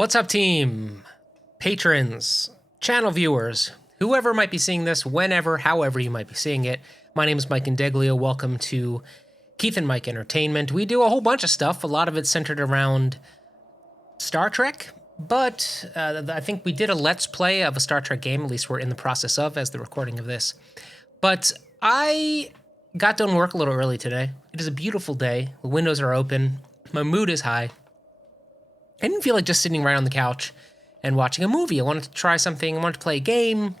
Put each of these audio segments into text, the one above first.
What's up, team? Patrons, channel viewers, whoever might be seeing this, whenever, however you might be seeing it. My name is Mike Indeglio. Welcome to Keith and Mike Entertainment. We do a whole bunch of stuff. A lot of it centered around Star Trek, but I think we did a Let's Play of a Star Trek game, at least we're in the process of as the recording of this. But I got done work a little early today. It is a beautiful day. The windows are open. My mood is high. I didn't feel like just sitting right on the couch and watching a movie. I wanted to try something. I wanted to play a game,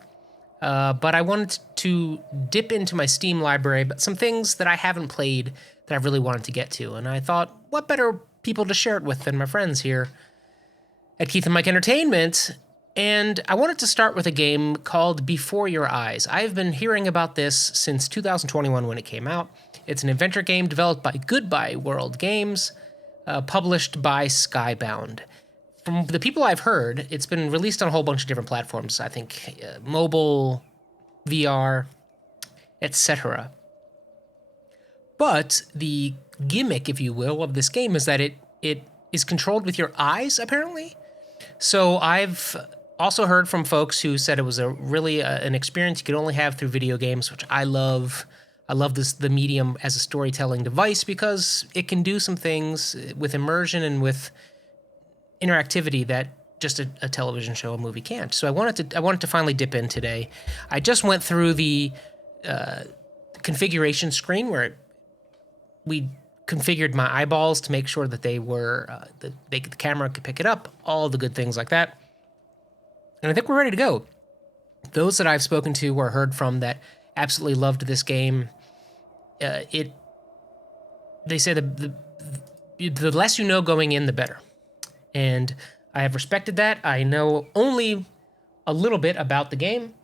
but I wanted to dip into my Steam library, but some things that I haven't played that I really wanted to get to. And I thought, what better people to share it with than my friends here at Keith and Mike Entertainment? And I wanted to start with a game called Before Your Eyes. I've been hearing about this since 2021 when it came out. It's an adventure game developed by GoodbyeWorld Games, published by Skybound. From the people I've heard, it's been released on a whole bunch of different platforms. I think mobile, VR, etc. But the gimmick, if you will, of this game is that it is controlled with your eyes, apparently. So I've also heard from folks who said it was an experience you could only have through video games, which I love. I love the medium as a storytelling device because it can do some things with immersion and with interactivity that just a television show, a movie can't. So I wanted to finally dip in today. I just went through the configuration screen where we configured my eyeballs to make sure that they were the camera could pick it up, all the good things like that. And I think we're ready to go. Those that I've spoken to or heard from that absolutely loved this game, they say the less you know going in, the better. And I have respected that. I know only a little bit about the game,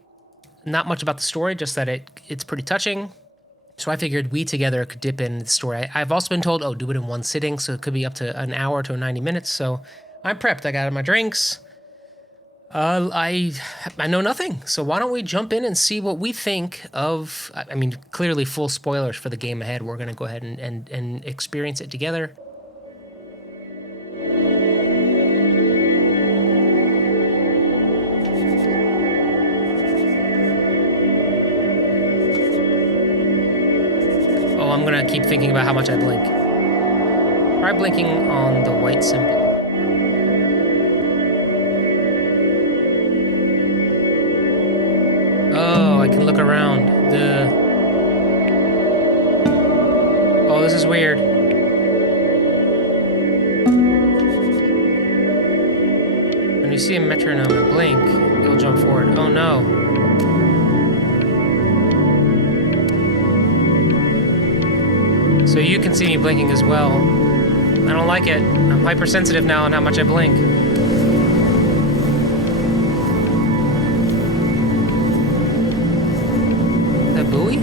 not much about the story, just that it's pretty touching. So I figured we together could dip in the story. I've also been told, do it in one sitting, so it could be up to an hour to 90 minutes. So I'm prepped. I got my drinks. I know nothing, so why don't we jump in and see what we think of, I mean, clearly full spoilers for the game ahead. We're going to go ahead and experience it together. Oh, I'm going to keep thinking about how much I blink. Try blinking on the white symbol. Oh, I can look around. Oh, this is weird. When you see a metronome and blink, you'll jump forward. Oh no. So you can see me blinking as well. I don't like it. I'm hypersensitive now on how much I blink. Buoy?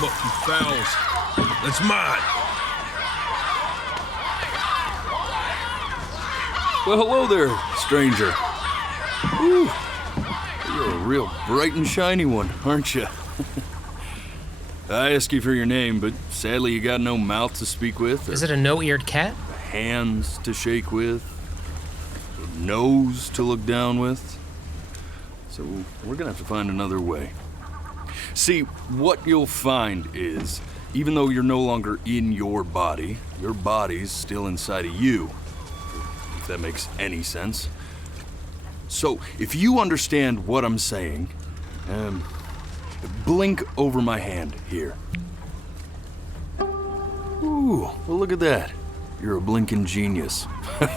Mucky fowls. That's mine. Well, hello there, stranger. Whew. You're a real bright and shiny one, aren't you? I asked you for your name, but sadly you got no mouth to speak with. Is it a no-eared cat? Hands to shake with. A nose to look down with. So we're gonna have to find another way. See, what you'll find is, even though you're no longer in your body's still inside of you. If that makes any sense. So, if you understand what I'm saying, blink over my hand here. Ooh, well look at that. You're a blinking genius. Good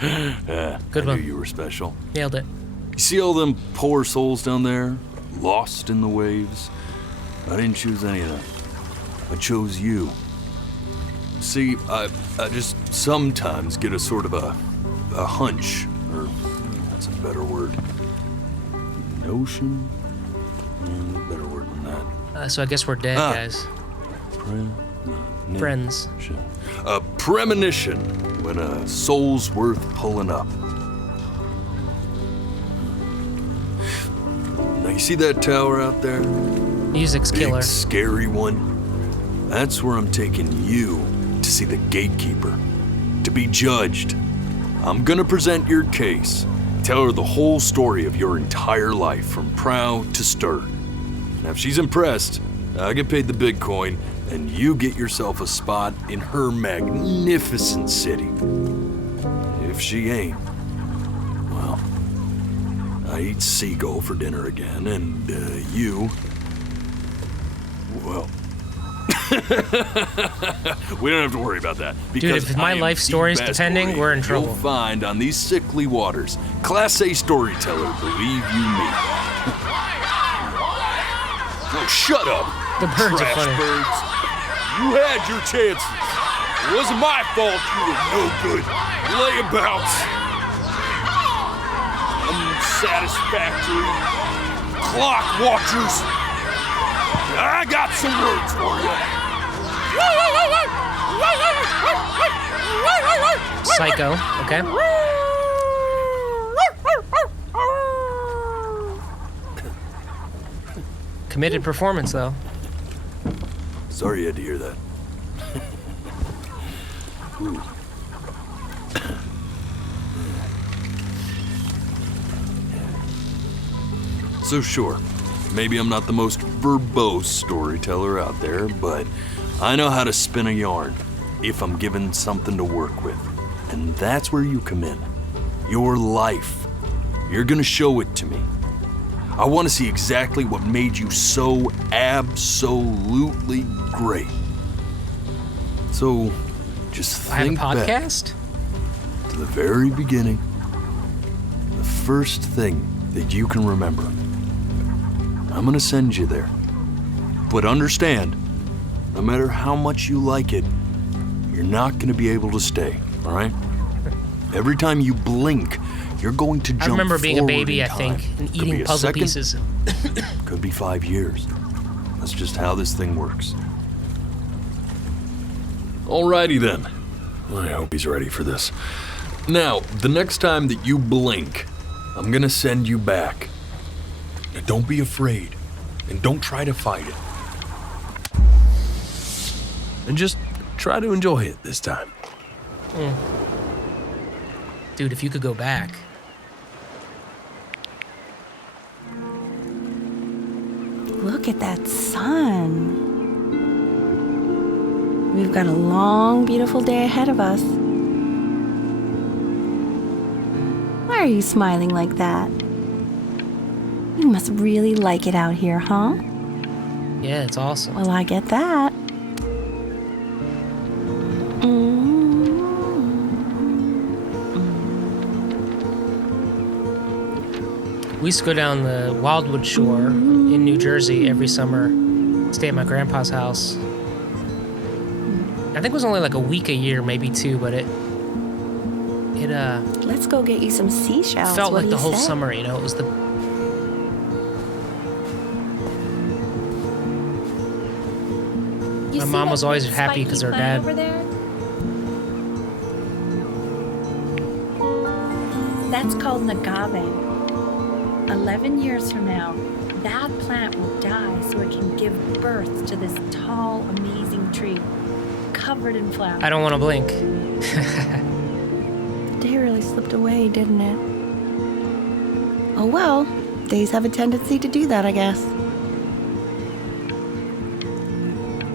one. I knew you were special. Nailed it. You see all them poor souls down there, lost in the waves? I didn't choose any of them. I chose you. See, I just sometimes get a sort of a hunch, or that's a better word. Notion? Better word than that. So I guess we're dead, guys. Well, friends. A premonition when a soul's worth pulling up. Now you see that tower out there? Music's killer. Big, scary one. That's where I'm taking you to see the gatekeeper, to be judged. I'm gonna present your case, tell her the whole story of your entire life from prow to stir. Now if she's impressed, I get paid the big coin, and you get yourself a spot in her magnificent city. If she ain't, well, I eat seagull for dinner again, and you, well, we don't have to worry about that. Because dude, if my life story's depending, we're in trouble. You'll find on these sickly waters. Class A storyteller, believe you me. Oh, shut up. The birds are funny. Birds. You had your chances. It wasn't my fault you were no good. Layabouts. Unsatisfactory. Clock watchers. I got some words for you. Psycho, okay. Committed performance, though. Sorry you had to hear that. Ooh. So sure, maybe I'm not the most verbose storyteller out there, but I know how to spin a yarn if I'm given something to work with. And that's where you come in. Your life. You're gonna show it to me. I want to see exactly what made you so absolutely great. So, just think I have a back podcast? to the very beginning. The first thing that you can remember. I'm gonna send you there. But understand, no matter how much you like it, you're not gonna be able to stay, all right? Every time you blink, you're going to jump I remember being a forward baby, in I think, time. and Could be eating a puzzle second, pieces. Could be 5 years. That's just how this thing works. Alrighty then. I hope he's ready for this. Now, the next time that you blink, I'm gonna send you back. Now, don't be afraid, and don't try to fight it. And just try to enjoy it this time. Dude, if you could go back. Look at that sun. We've got a long, beautiful day ahead of us. Why are you smiling like that? You must really like it out here, huh? Yeah, it's awesome. Well, I get that. We used to go down the Wildwood Shore in New Jersey every summer, stay at my grandpa's house. I think it was only like a week a year, maybe 2, but it Let's go get you some seashells. felt What like do the you whole say? summer, you know. It was the You My see mom that was always big happy 'cause spiky her plant dad- over there? That's called an agave. 11 years from now, that plant will die so it can give birth to this tall, amazing tree, covered in flowers. I don't want to blink. The day really slipped away, didn't it? Oh well, days have a tendency to do that, I guess.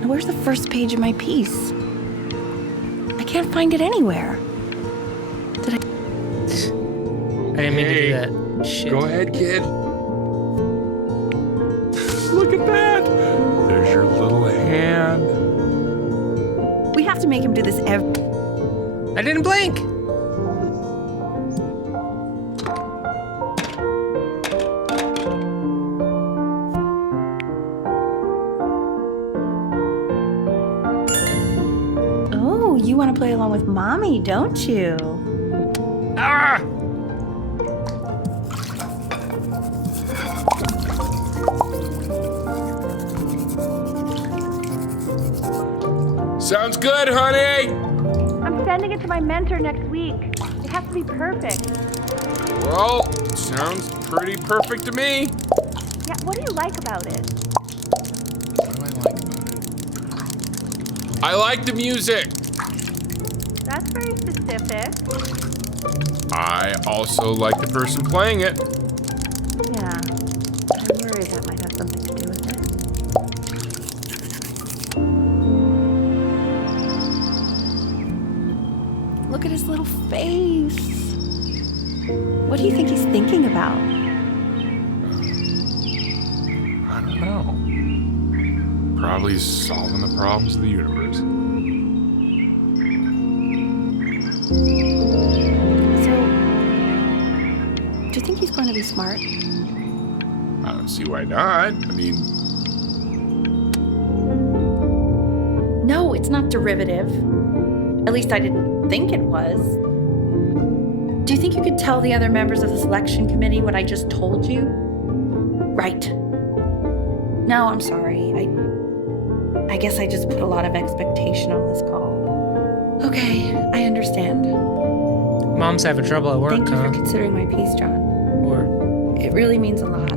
Now, where's the first page of my piece? I can't find it anywhere. Did I? I didn't mean to do that. Shit. Go ahead, kid. Look at that. There's your little hand. We have to make him do this every. I didn't blink. Oh, you want to play along with mommy, don't you? Ah! Sounds good, honey. I'm sending it to my mentor next week. It has to be perfect. Well, sounds pretty perfect to me. Yeah, what do you like about it? What do I like about it? I like the music. That's very specific. I also like the person playing it. Yeah, I worry that might have something to do with it. Look at his little face. What do you think he's thinking about? I don't know. Probably solving the problems of the universe. So, do you think he's going to be smart? I don't see why not. I mean, No, it's not derivative. At least I didn't think it was. Do you think you could tell the other members of the selection committee what I just told you? Right. No, I'm sorry. I guess I just put a lot of expectation on this call. Okay, I understand. Mom's having trouble at work, Thank you huh? for considering my piece, John. Or It really means a lot.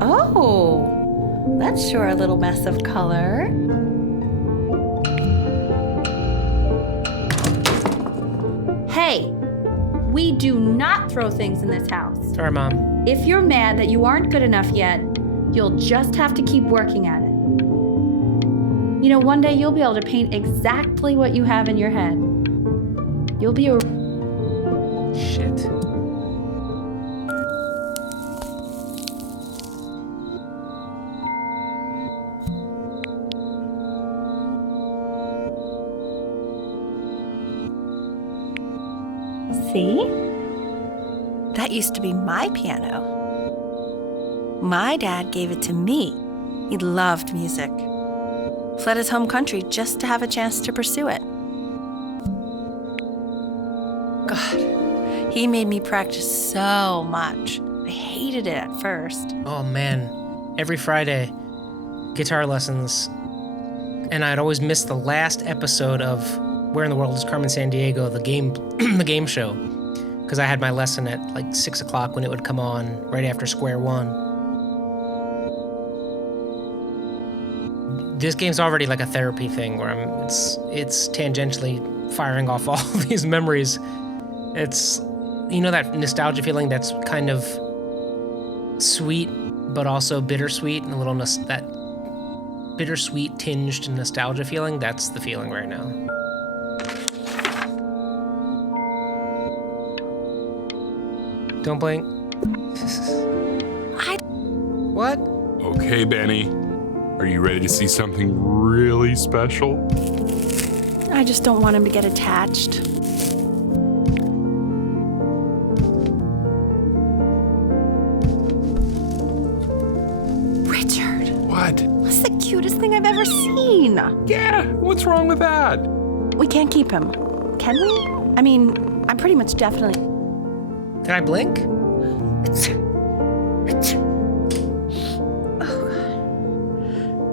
Oh, that's sure a little mess of color. Hey, we do not throw things in this house. sorry, Mom. If you're mad that you aren't good enough yet, you'll just have to keep working at it. You know, one day you'll be able to paint exactly what you have in your head. You'll be a... Shit. See? That used to be my piano. My dad gave it to me. He loved music. Fled his home country just to have a chance to pursue it. God, he made me practice so much. I hated it at first. Oh man, every Friday, guitar lessons, and I'd always miss the last episode of Where in the World is Carmen Sandiego, the game, the game show, because I had my lesson at like 6 o'clock when it would come on right after Square One. This game's already like a therapy thing where it's tangentially firing off all these memories. It's, you know, that nostalgia feeling that's kind of sweet but also bittersweet, and a little that bittersweet tinged nostalgia feeling. That's the feeling right now. Don't blink. What? okay, Benny. Are you ready to see something really special? I just don't want him to get attached. Richard, What? that's the cutest thing I've ever seen. Yeah, what's wrong with that? We can't keep him, can we? I mean, I'm pretty much definitely... Can I blink?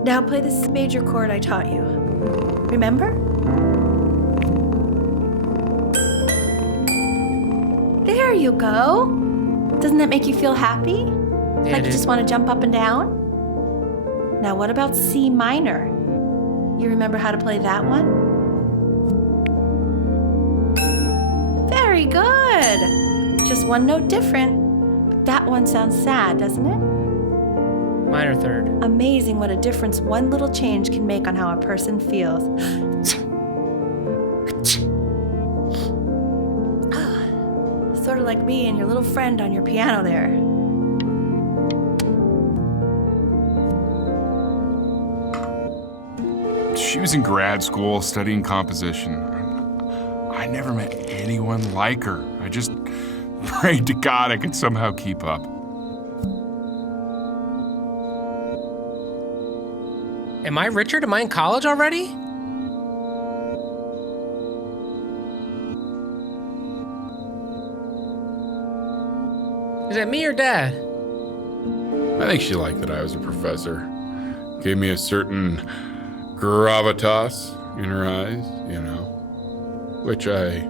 Now play this major chord I taught you. Remember? There you go. Doesn't that make you feel happy? Yeah, Like you just want to jump up and down? Now what about C minor? You remember how to play that one? Very good. Just one note different. But that one sounds sad, doesn't it? Minor third. Amazing what a difference one little change can make on how a person feels. Sort of like me and your little friend on your piano there. She was in grad school studying composition. I never met anyone like her. I just prayed to God I could somehow keep up. Am I Richard? Am I in college already? Is that me or Dad? I think she liked that I was a professor. Gave me a certain gravitas in her eyes, you know, which I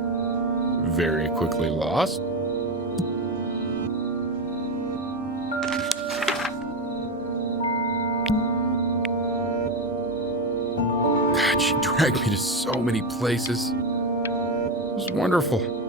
very quickly lost. God, she dragged me to so many places. It was wonderful.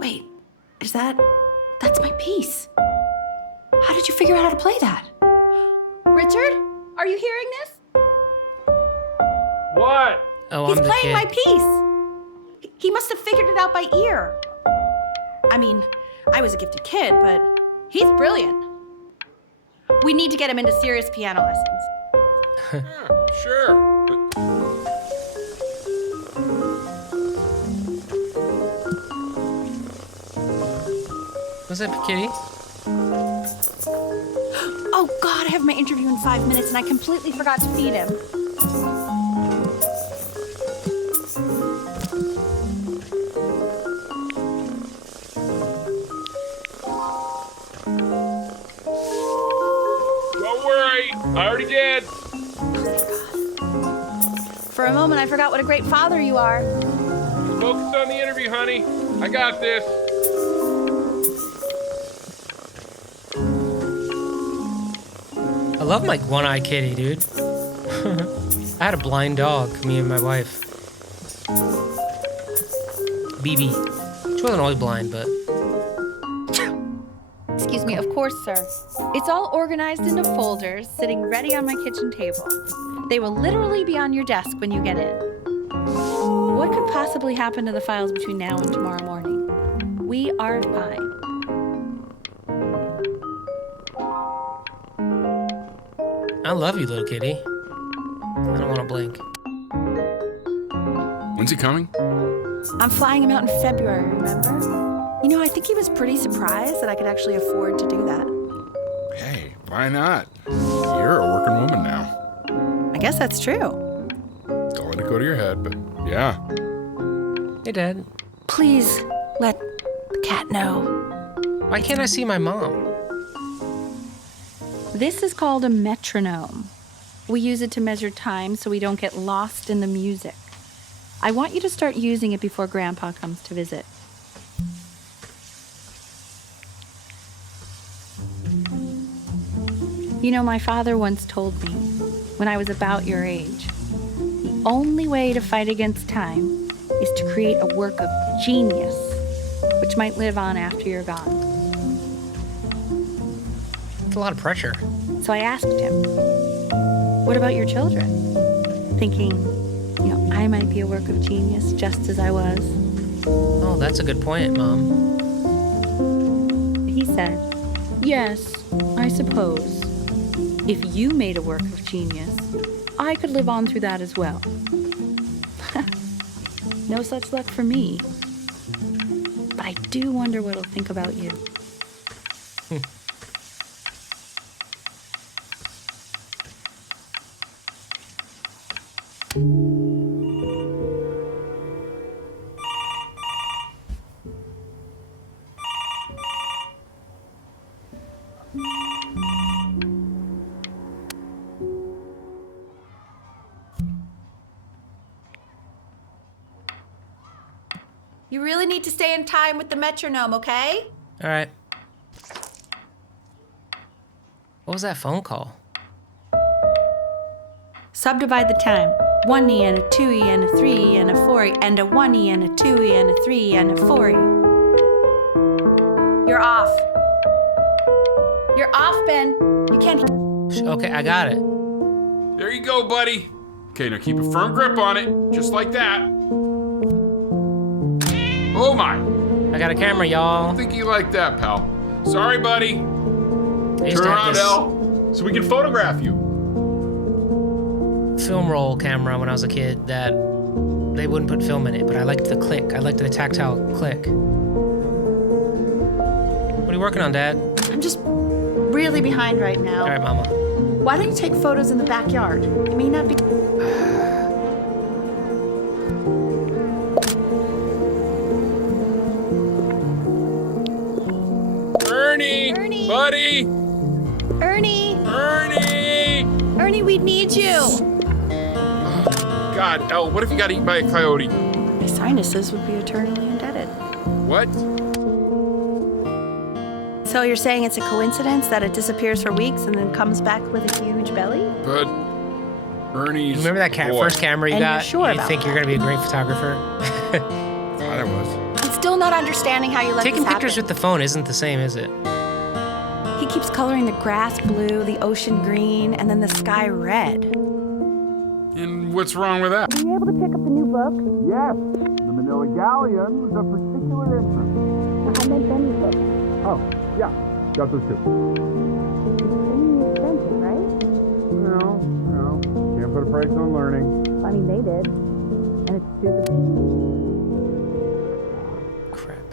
Wait, that's my piece. How did you figure out how to play that? Richard, are you hearing this? What? Oh, He's I'm the playing kid. my piece. He must have figured it out by ear. I mean, I was a gifted kid, but he's brilliant. We need to get him into serious piano lessons. Sure. But Was that Kitty? Oh God, I have my interview in 5 minutes and I completely forgot to feed him. Don't worry, I already did. For a moment, I forgot what a great father you are. Focus on the interview, honey. I got this. I love my one-eye kitty, dude. I had a blind dog, me and my wife. BB. She wasn't always blind, but... Excuse me, of course, sir. It's all organized into folders, sitting ready on my kitchen table. They will literally be on your desk when you get in. What could possibly happen to the files between now and tomorrow morning? We are fine. I love you, little kitty. I don't want to blink. when's he coming? I'm flying him out in February, remember? You know, I think he was pretty surprised that I could actually afford to do that. Hey, why not? You're a working woman now. I guess that's true. Don't let it go to your head, but yeah. Hey, Dad. Please let the cat know. Why can't I see my mom? This is called a metronome. We use it to measure time so we don't get lost in the music. I want you to start using it before Grandpa comes to visit. You know, my father once told me, when I was about your age, the only way to fight against time is to create a work of genius, which might live on after you're gone. It's a lot of pressure. So I asked him, what about your children? Thinking, you know, I might be a work of genius just as I was. Oh, that's a good point, Mom. He said, yes, I suppose. If you made a work of genius, I could live on through that as well. No such luck for me. But I do wonder what he'll think about you. You really need to stay in time with the metronome, okay? All right. What was that phone call? Subdivide the time. 1E and a 2E and a 3E and a 4E and a 1E and a 2E and a 3E and a 4E. You're off. You're off, Ben. You can't... Okay, I got it. There you go, buddy. Okay, now keep a firm grip on it, just like that. Oh my! I got a camera, I y'all. don't think you like that, pal. Sorry, buddy. I used Turn to have around, this L, so we can photograph you. film roll camera when I was a kid that they wouldn't put film in it, but I liked the click. I liked the tactile click. What are you working on, Dad? I'm just really behind right now. All right, Mama. Why don't you take photos in the backyard? It may not be. Ernie! Ernie! Buddy! Ernie! Ernie! Ernie, we need you! God, L, what if you got eaten by a coyote? My sinuses would be eternally indebted. What? So you're saying it's a coincidence that it disappears for weeks and then comes back with a huge belly? But Ernie's Remember that boy. first camera you And you're got? sure You about think you're gonna be a great photographer? Thought I was. I'm still not understanding how you let Taking this pictures happen. with the phone isn't the same, is it? He keeps coloring the grass blue, the ocean green, and then the sky red. And what's wrong with that? Were you able to pick up the new book? Yes, the Manila Galleon was of particular interest. I meant Benny's book. Oh, yeah, got those two. It's expensive, right? No, can't put a price on learning. I mean, they did. And it's stupid. Crap.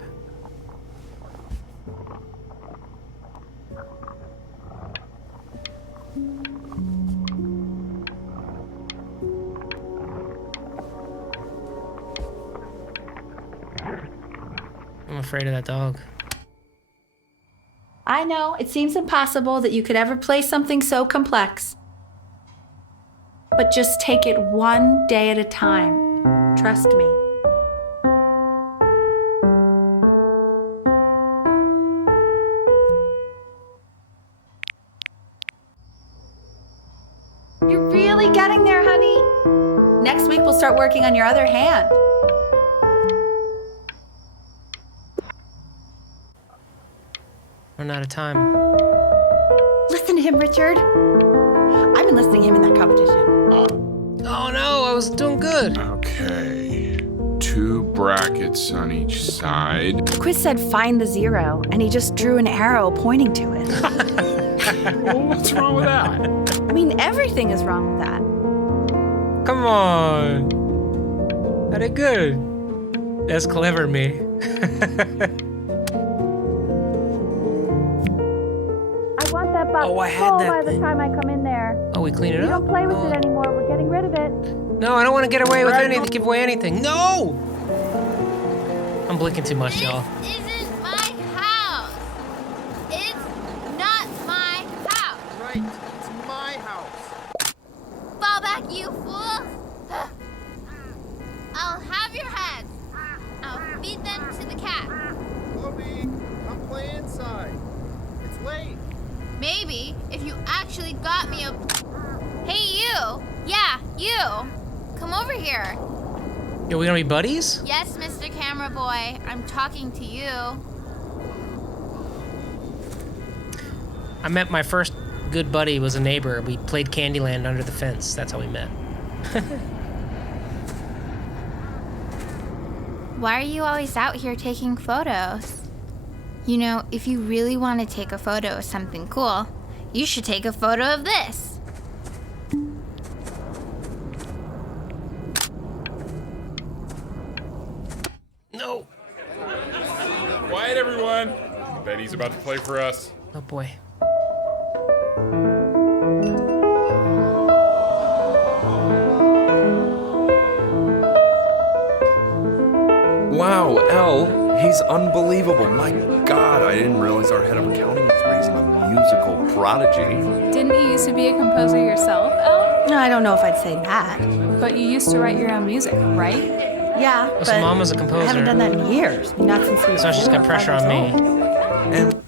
I'm afraid of that dog. I know, it seems impossible that you could ever play something so complex. But just take it one day at a time. Trust me. You're really getting there, honey. Next week we'll start working on your other hand. Run out of time. Listen to him, Richard. I've been listening to him in that competition. Oh no, I was doing good. Okay. 2 brackets on each side. The quiz said find the zero, and he just drew an arrow pointing to it. Well, what's wrong with that? I mean, everything is wrong with that. Come on. I did good. That's clever, me. I want that box Oh, I had full that by the thing. time I come in there. Oh, we clean it You up? don't play with Oh. it anymore. We're getting rid of it. No, I don't want to get away with anything, give away anything. No! I'm blinking too much, y'all. This isn't my house. It's not my house. Right, it's my house. Fall back, you fools. I'll have your heads. I'll feed them to the cat. Chloe, come play inside. It's late. Maybe if you actually got me a... Hey, you. Yeah, you. Come over here. Are we gonna be buddies? Yes, Mr. Camera Boy. I'm talking to you. I met my first good buddy was a neighbor. We played Candyland under the fence. That's how we met. Why are you always out here taking photos? You know, if you really want to take a photo of something cool, you should take a photo of this. No. Quiet, everyone. Betty's about to play for us. Oh boy. Wow, L, he's unbelievable. My God, I didn't realize our head of accounting was raising a musical prodigy. Didn't you used to be a composer yourself, Elle? No, I don't know if I'd say that. But you used to write your own music, right? Yeah, So but Mom was a composer. I haven't done that in years. Not since we were So she's 4 got or 5 pressure years on me. old. And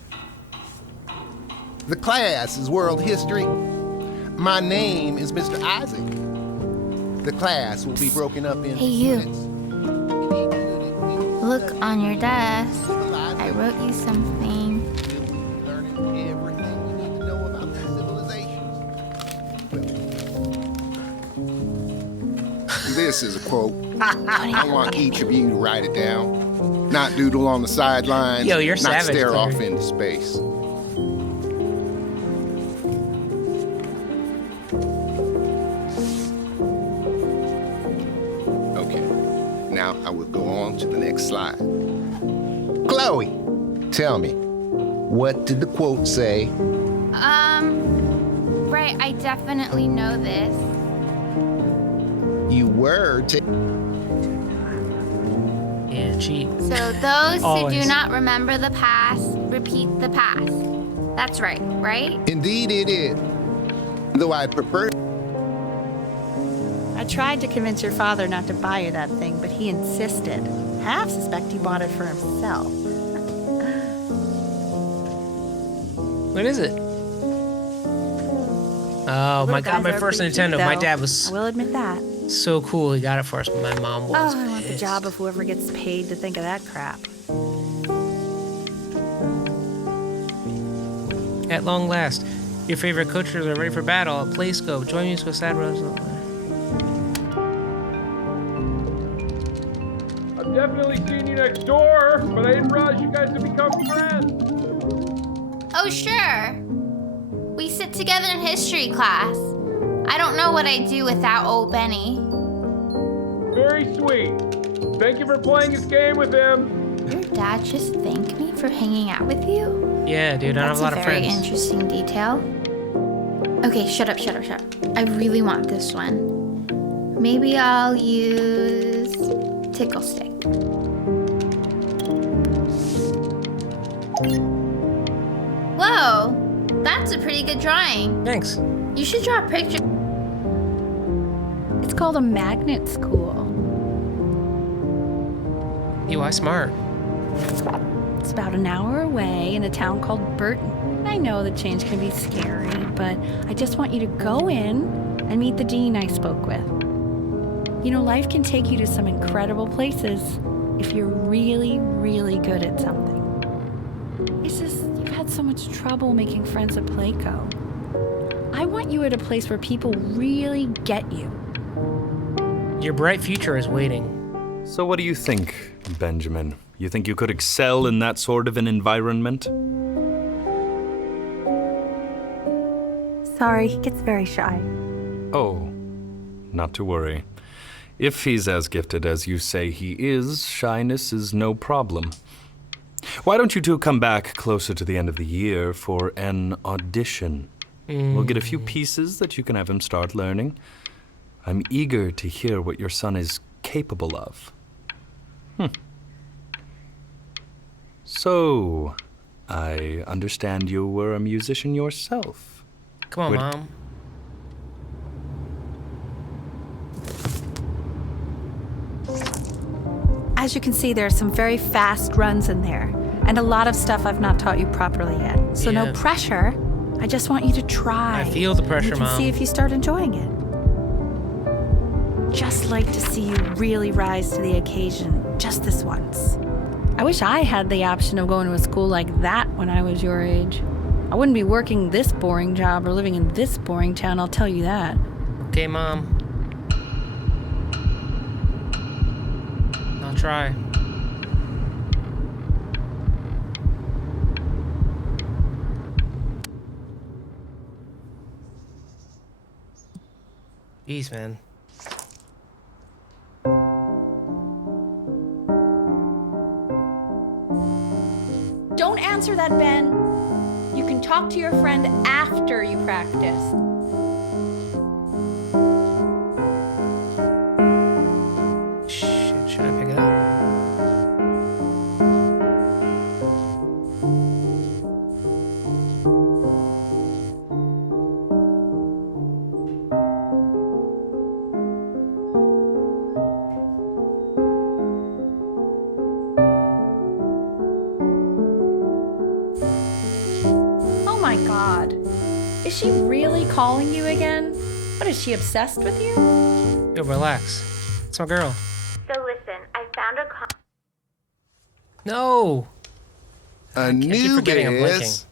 The class is world history. My name is Mr. Isaac. The class will be broken up into Hey, you. units. Look on your desk. I wrote you something. Learning everything we need to know about these civilizations. This is a quote. I want each of you to write it down. not doodle on the sidelines, Yo, you're not savage, stare Claire. off into space. Okay, now I will go on to the next slide. Chloe, tell me, what did the quote say? Right, I definitely know this. You were Yeah, cheat. So those who Always. do not remember the past, repeat the past. That's right, right? Indeed it is. Though I prefer... I tried to convince your father not to buy you that thing, but he insisted. Half suspect he bought it for himself. What is it? Oh my god, my first Nintendo. My dad I was will admit that. so cool. He got it for us, but my mom was Oh, I want the pissed. job of whoever gets paid to think of that crap. At long last, your favorite coaches are ready for battle. Play scope. Join me with Sad Rose. I've definitely seen you next door, but I didn't realize you guys had become friends. Oh, sure. We sit together in history class. I don't know what I'd do without old Benny. Very sweet. Thank you for playing this game with him. Your dad just thanked me for hanging out with you? Yeah, dude, I don't have a lot of friends. That's a very interesting detail. Okay, shut up. I really want this one. Maybe I'll use tickle stick. Whoa, that's a pretty good drawing. Thanks. You should draw a picture. It's called a magnet school. You are smart. It's about an hour away in a town called Burton. I know the change can be scary, but I just want you to go in and meet the dean I spoke with. You know, life can take you to some incredible places if you're really, really good at something. It's just, you've had so much trouble making friends at Playco. I want you at a place where people really get you. Your bright future is waiting. So what do you think, Benjamin? You think you could excel in that sort of an environment? Sorry, he gets very shy. Oh, not to worry. If he's as gifted as you say he is, shyness is no problem. Why don't you two come back closer to the end of the year for an audition? We'll get a few pieces that you can have him start learning. I'm eager to hear what your son is capable of. So, I understand you were a musician yourself. Come on, Mom. As you can see, there are some very fast runs in there, and a lot of stuff I've not taught you properly yet. So no pressure. I just want you to try. I feel the pressure, you can Mom. see if you start enjoying it. Just like to see you really rise to the occasion, just this once. I wish I had the option of going to a school like that when I was your age. I wouldn't be working this boring job or living in this boring town, I'll tell you that. Okay, Mom. I'll try. Jeez, man. Don't answer that, Ben. You can talk to your friend after you practice. Shit, should I pick it up? Oh my god. Is she really calling you again? What, is she obsessed with you? Yo, relax. It's my girl. So listen, I found a No! keep forgetting I'm blinking. Anubis,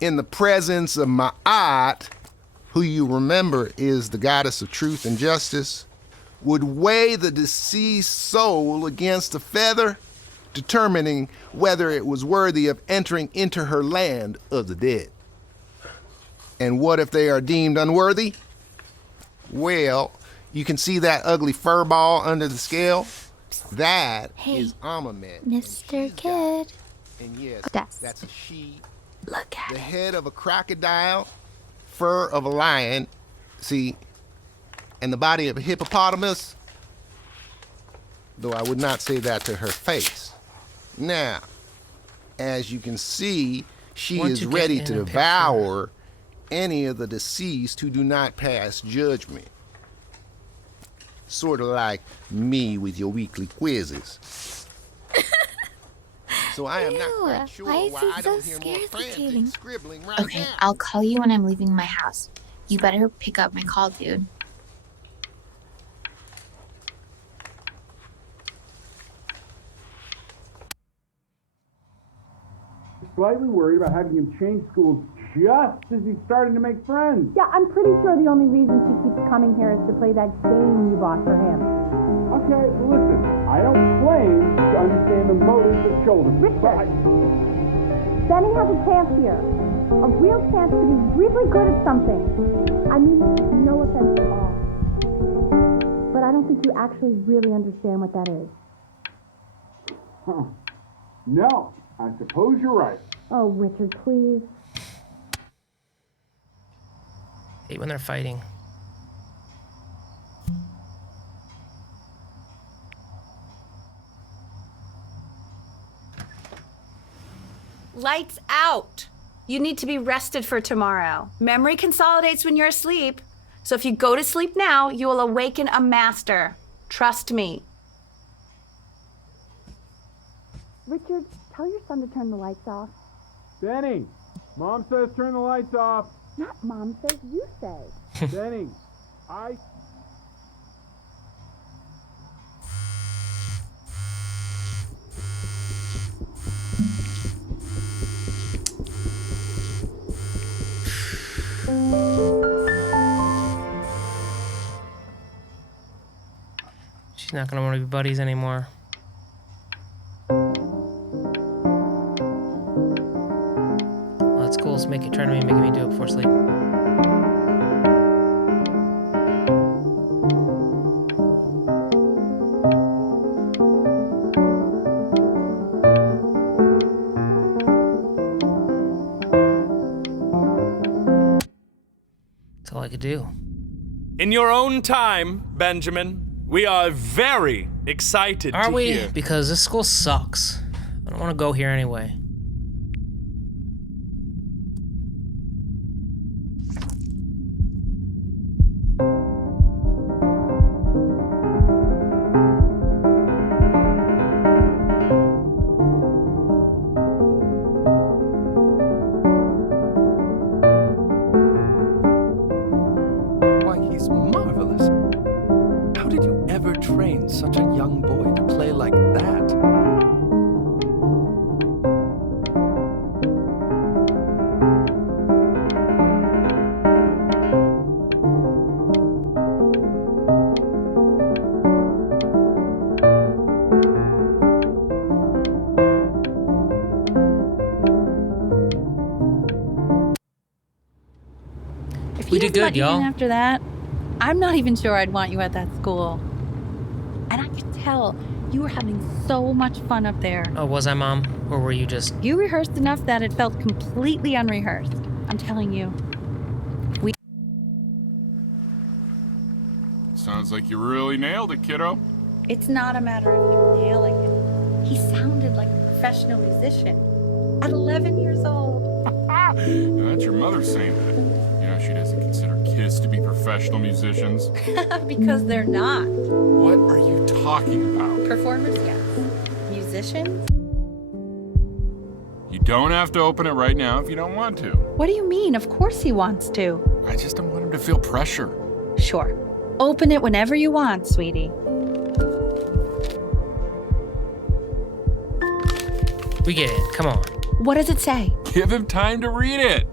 in the presence of Ma'at, who you remember is the goddess of truth and justice, would weigh the deceased soul against a feather determining whether it was worthy of entering into her land of the dead. And what if they are deemed unworthy? Well, you can see that ugly fur ball under the scale? That is Amamet. Mr. Kid. And yes, That's a she. Look at the head of a crocodile, fur of a lion, see, and the body of a hippopotamus, though I would not say that to her face. Now, as you can see, she is ready to devour any of the deceased who do not pass judgment. Sort of like me with your weekly quizzes. So I am not quite sure why I don't hear more frantic scribbling right Okay, now. I'll call you when I'm leaving my house. You better pick up my call, dude. Slightly worried about having him change schools just as he's starting to make friends. Yeah, I'm pretty sure the only reason she keeps coming here is to play that game you bought for him. Okay, listen, I don't claim to understand the motives of children. Richard, Benny has a chance here. A real chance to be really good at something. I mean, no offense at all. But I don't think you actually really understand what that is. Huh. No, I suppose you're right. Oh, Richard, please. Hate when they're fighting. Lights out. You need to be rested for tomorrow. Memory consolidates when you're asleep. So if you go to sleep now, you will awaken a master. Trust me. Richard, tell your son to turn the lights off. Benny, Mom says turn the lights off. Not Mom says, you say. Benny, I... She's not gonna want to be buddies anymore. Well, that's cool. So trying to make me do it before sleep. That's all I could do. In your own time, Benjamin. We are very excited Are to we? hear. Because this school sucks. I don't want to go here anyway. Why, he's marvelous. How did you ever train such a young boy to play like that? If We he did doesn't let good, you in y'all. After that, I'm not even sure I'd want you at that school. And I could tell you were having so much fun up there. Oh, was I, Mom? Or were you just... You rehearsed enough that it felt completely unrehearsed. I'm telling you. Sounds like you really nailed it, kiddo. It's not a matter of him nailing it. He sounded like a professional musician at 11 years old. Now, that's your mother saying that. You know, she doesn't consider kids to be professional musicians. Because they're not. What are you talking about? Performers, yes. Musicians? You don't have to open it right now if you don't want to. What do you mean? Of course he wants to. I just don't want him to feel pressure. Sure. Open it whenever you want, sweetie. We get it. Come on. What does it say? Give him time to read it.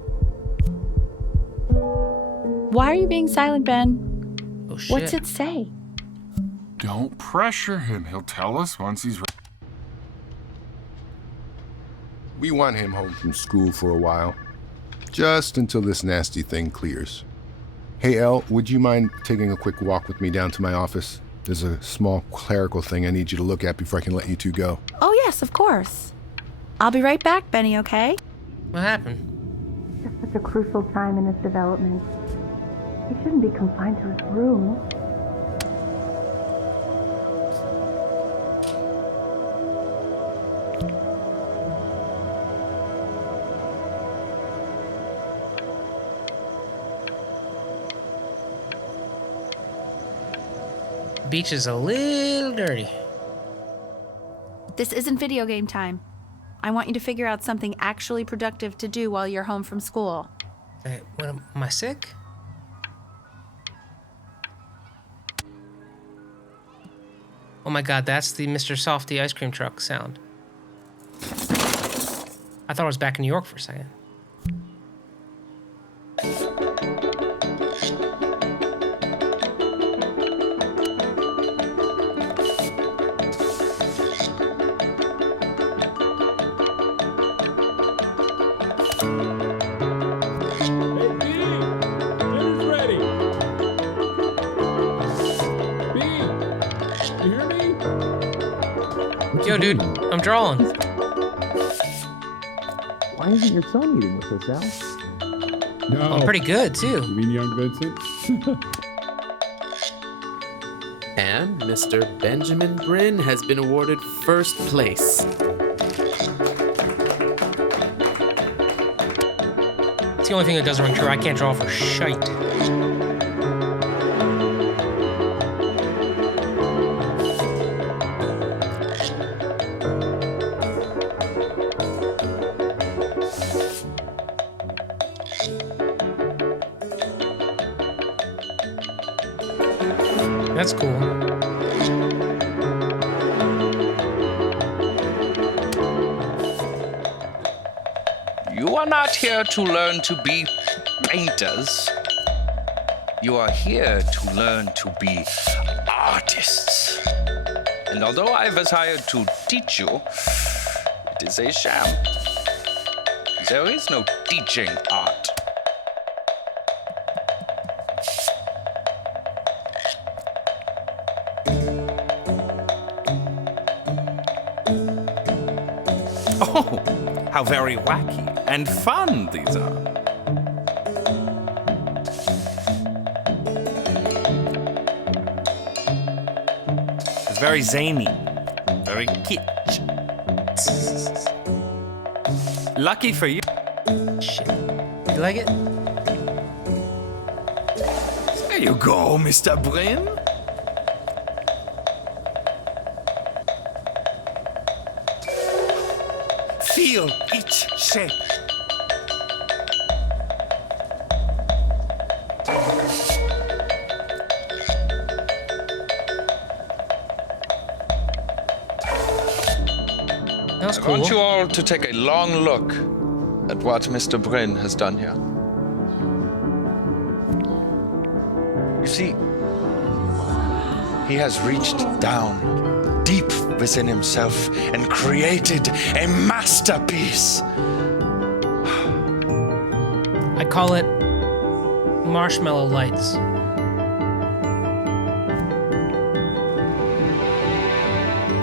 Why are you being silent, Ben? Oh, shit. What's it say? Don't pressure him. He'll tell us once he's ready. We want him home from school for a while. Just until this nasty thing clears. Hey, Elle, would you mind taking a quick walk with me down to my office? There's a small clerical thing I need you to look at before I can let you two go. Oh, yes, of course. I'll be right back, Benny, okay? What happened? Just such a crucial time in his development. He shouldn't be confined to his room. Beach is a little dirty. This isn't video game time. I want you to figure out something actually productive to do while you're home from school. Hey, what, am I sick? Oh my god, that's the Mr. Softy ice cream truck sound. I thought I was back in New York for a second. Yo, dude, I'm drawing. Why isn't your son eating with us, Al? No. I'm pretty good, too. You mean young Vincent? And Mr. Benjamin Bryn has been awarded first place. It's the only thing that doesn't ring true. I can't draw for shite. That's cool. You are not here to learn to be painters. You are here to learn to be artists. And although I was hired to teach you, it is a sham. There is no teaching art. Oh, how very wacky and fun these are. It's very zany, very kitsch. Lucky for you. Shit. You like it? There you go, Mr. Bryn. Feel each shape. That's I cool. want you all to take a long look at what Mr. Bryn has done here. You see, he has reached down deep within himself and created a masterpiece. I call it Marshmallow Lights.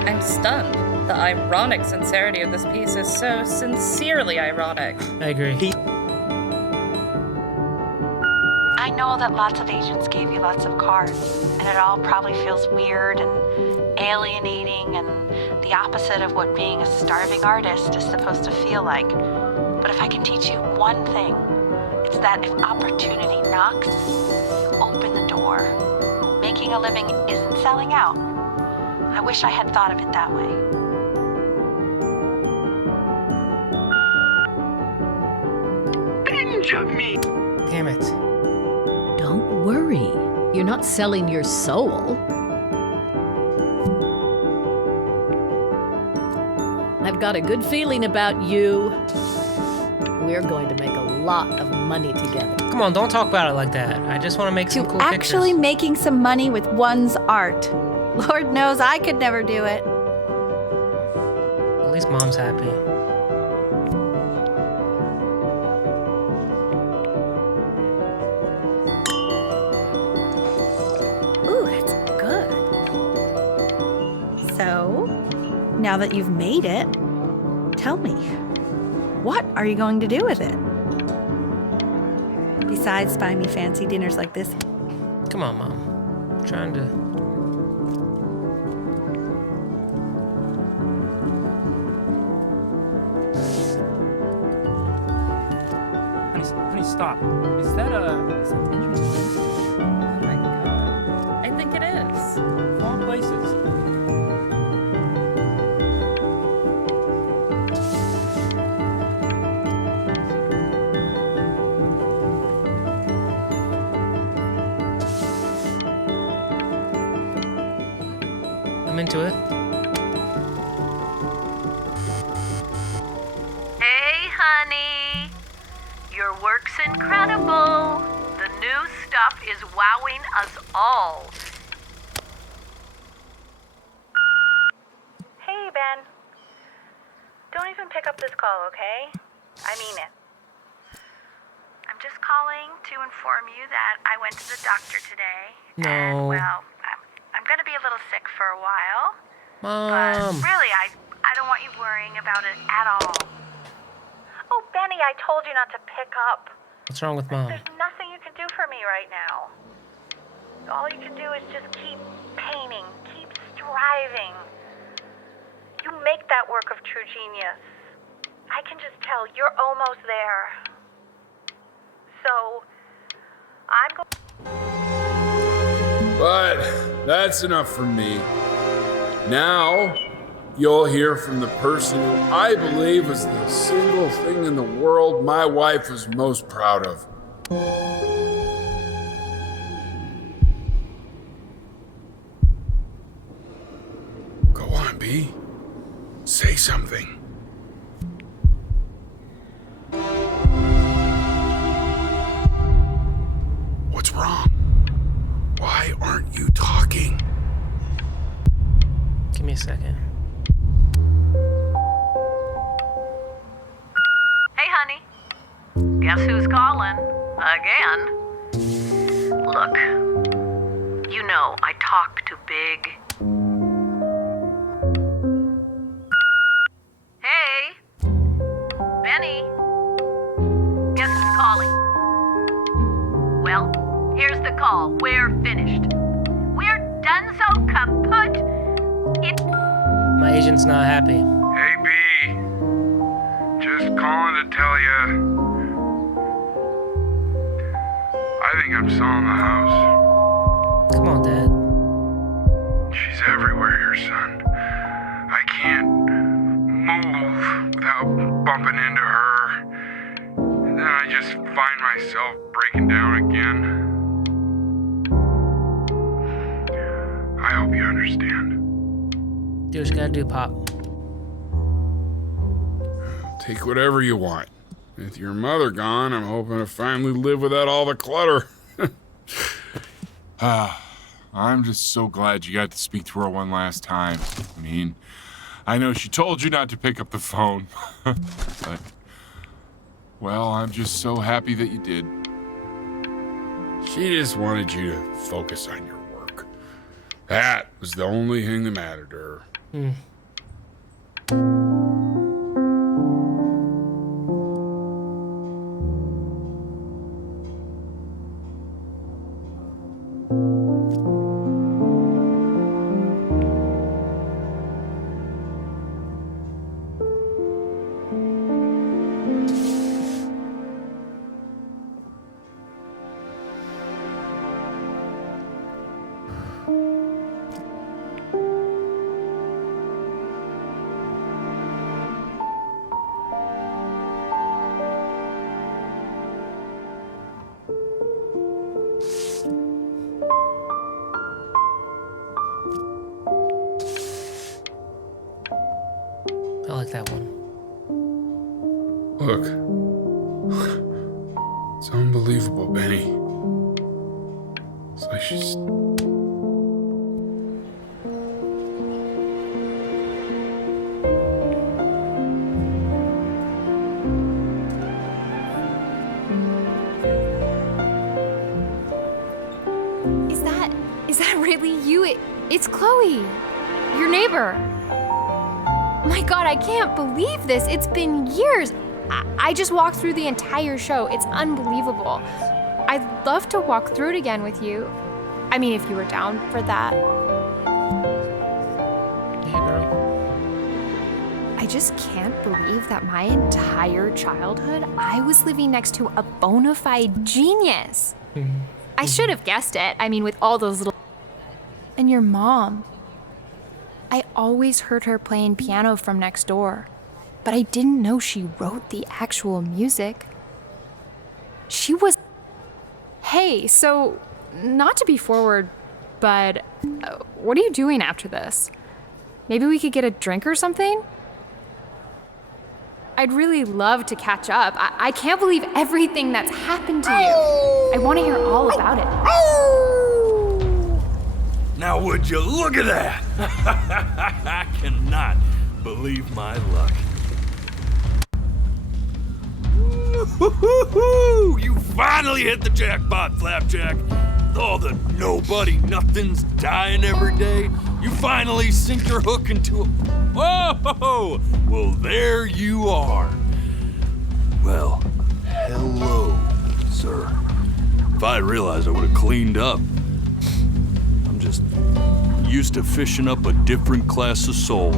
I'm stunned. The ironic sincerity of this piece is so sincerely ironic. I agree. I know that lots of agents gave you lots of cards, and it all probably feels weird and alienating and the opposite of what being a starving artist is supposed to feel like. But if I can teach you one thing, it's that if opportunity knocks, you open the door. Making a living isn't selling out. I wish I had thought of it that way. Benjamin! Damn it. Don't worry. You're not selling your soul. I've got a good feeling about you. We're going to make a lot of money together. Come on, don't talk about it like that. I just want to make some cool Actually pictures. making some money with one's art. Lord knows I could never do it. At least Mom's happy. Now that you've made it, tell me, what are you going to do with it? Besides buying me fancy dinners like this. Come on, Mom. I'm trying to... Honey, stop. Is that Benjamin's place? Oh my god. I think it is. Of all places. I'm into it. Hey, honey. Your work's incredible. The new stuff is wowing us all. Hey, Ben. Don't even pick up this call, okay? I mean it. I'm just calling to inform you that I went to the doctor today. No. And, well, I'm going to be a little sick for a while. Mom. But really, I don't want you worrying about it at all. Oh, Benny, I told you not to pick up. What's wrong with Mom? There's nothing you can do for me right now. All you can do is just keep painting, keep striving. You make that work of true genius. I can just tell you're almost there. So, I'm going... But that's enough for me. Now, you'll hear from the person who I believe is the single thing in the world my wife was most proud of. Go on, B. Say something. What's wrong? Why aren't you talking? Give me a second. Hey, honey. Guess who's calling? Again. Look, you know I talk to Big. Hey, Benny. Guess who's calling? Well, here's the call. We're finished. We're done so kaput. My agent's not happy. Hey, B. Just calling to tell you. I think I'm selling the house. Come on, Dad. She's everywhere here, son. I can't move without bumping into her. And then I just find myself breaking down again. I hope you understand. Do what you gotta do, Pop. Take whatever you want. With your mother gone, I'm hoping to finally live without all the clutter. I'm just so glad you got to speak to her one last time. I mean, I know she told you not to pick up the phone. But, well, I'm just so happy that you did. She just wanted you to focus on your work. That was the only thing that mattered to her. I like that one. Look. It's unbelievable, Benny. It's like she's... Is that really you? It's Chloe, your neighbor. my god, I can't believe this. It's been years. I just walked through the entire show. It's unbelievable. I'd love to walk through it again with you. I mean, if you were down for that. Yeah, girl. I just can't believe that my entire childhood, I was living next to a bona fide genius. I should have guessed it. I mean, with all those little... And your mom. I always heard her playing piano from next door, but I didn't know she wrote the actual music. She was... Hey, so, not to be forward, but what are you doing after this? Maybe we could get a drink or something? I'd really love to catch up. I can't believe everything that's happened to you. I want to hear all about it. Now would you look at that? I cannot believe my luck. Woo-hoo-hoo-hoo! You finally hit the jackpot, Flapjack. All the nobody nothings dying every day. You finally sink your hook into a... Whoa! Well, there you are. Well, hello, sir. If I realized, I would have cleaned up. I'm just used to fishing up a different class of soul.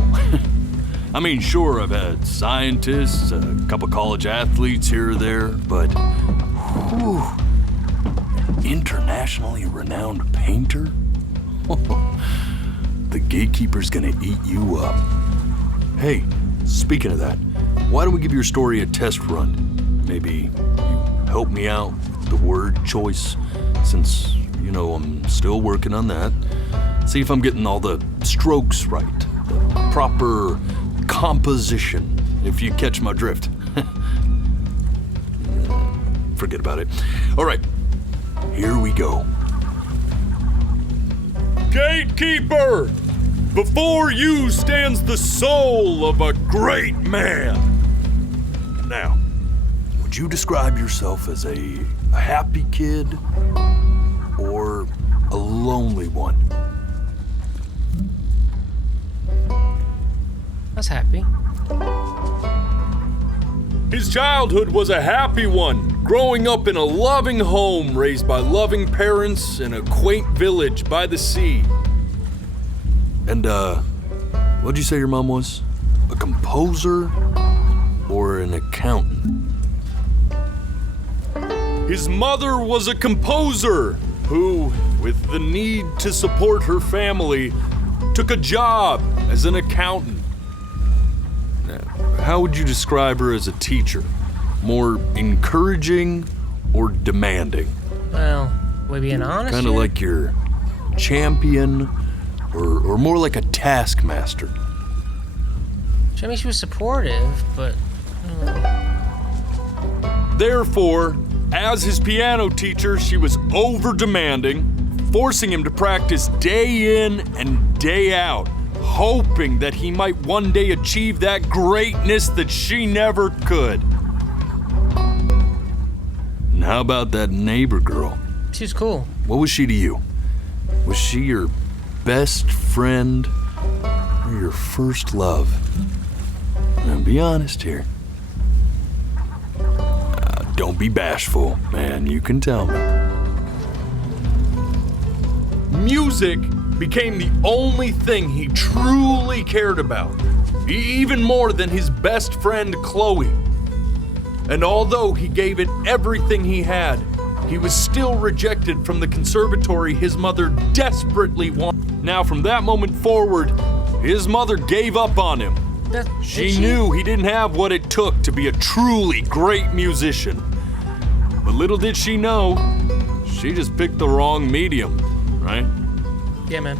I mean, sure, I've had scientists, a couple college athletes here or there, but whew, internationally renowned painter? The gatekeeper's gonna eat you up. Hey, speaking of that, why don't we give your story a test run? Maybe you help me out with the word choice, since, you know, I'm still working on that. See if I'm getting all the strokes right, the proper composition, if you catch my drift. Forget about it. All right, here we go. Gatekeeper! Before you stands the soul of a great man. Now, would you describe yourself as a happy kid or a lonely one? I was happy. His childhood was a happy one, growing up in a loving home raised by loving parents in a quaint village by the sea. And, what'd you say your mom was? A composer or an accountant? His mother was a composer who, with the need to support her family, took a job as an accountant. How would you describe her as a teacher? More encouraging or demanding? Well, we being honest. Kind of like your champion, or more like a taskmaster. I mean, she was supportive, but... Therefore, as his piano teacher, she was over-demanding, forcing him to practice day in and day out, hoping that he might one day achieve that greatness that she never could. And how about that neighbor girl? She's cool. What was she to you? Was she your best friend or your first love? Now be honest here. Don't be bashful, man. You can tell me. Music became the only thing he truly cared about, even more than his best friend Chloe. And although he gave it everything he had, he was still rejected from the conservatory his mother desperately wanted. Now, from that moment forward, his mother gave up on him. She knew he didn't have what it took to be a truly great musician. But little did she know, she just picked the wrong medium, right? Yeah, man.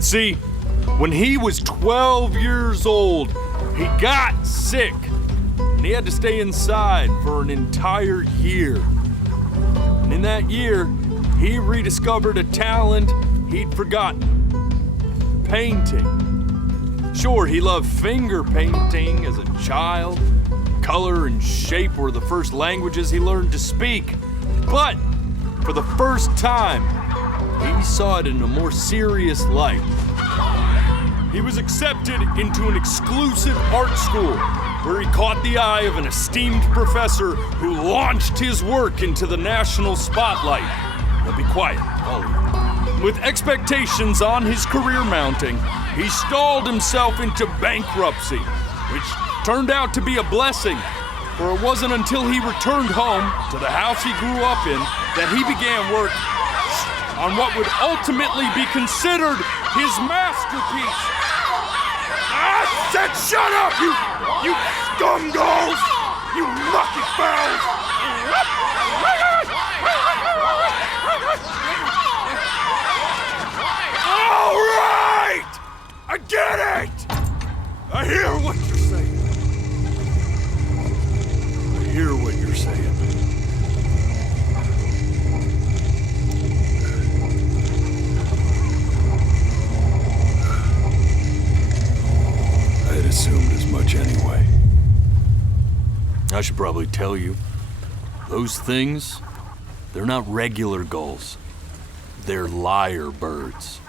See, when he was 12 years old, he got sick, and he had to stay inside for an entire year. And in that year, he rediscovered a talent he'd forgotten: painting. Sure, he loved finger painting as a child. Color and shape were the first languages he learned to speak. But for the first time, he saw it in a more serious light. he was accepted into an exclusive art school where he caught the eye of an esteemed professor who launched his work into the national spotlight. Now be quiet, all of you. With expectations on his career mounting, he stalled himself into bankruptcy, which turned out to be a blessing, for it wasn't until he returned home to the house he grew up in that he began work on what would ultimately be considered his masterpiece. I said shut up, you scumballs! You lucky fowls! All right! I get it! I hear what you're saying. I hear what you're saying. I had assumed as much anyway. I should probably tell you, those things, they're not regular gulls. They're lyre birds.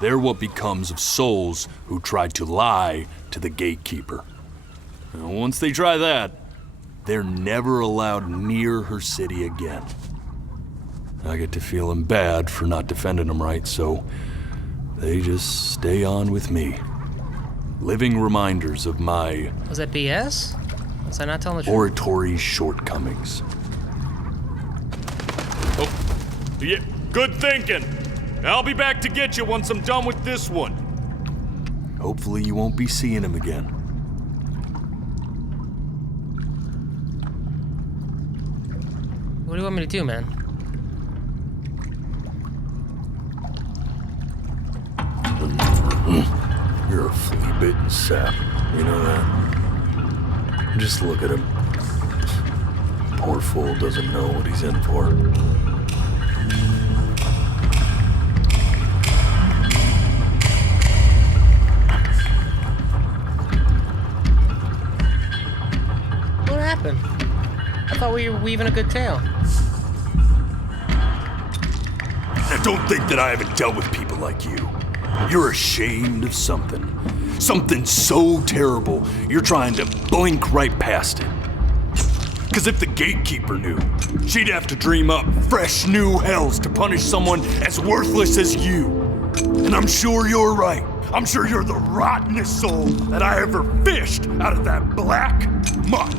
They're what becomes of souls who tried to lie to the gatekeeper. And once they try that, they're never allowed near her city again. I get to feeling bad for not defending them right, so they just stay on with me. Living reminders of my... Was that BS? Was I not telling the truth? Oratory shortcomings. Oh, yeah, good thinking. I'll be back to get you once I'm done with this one. Hopefully you won't be seeing him again. What do you want me to do, man? You're a flea-bitten sap. You know that? Just look at him. Poor fool doesn't know what he's in for. What happened? I thought we were weaving a good tale. Now don't think that I haven't dealt with people like you. You're ashamed of something. Something so terrible, you're trying to blink right past it. Because if the gatekeeper knew, she'd have to dream up fresh new hells to punish someone as worthless as you. And I'm sure you're right. I'm sure you're the rottenest soul that I ever fished out of that black muck.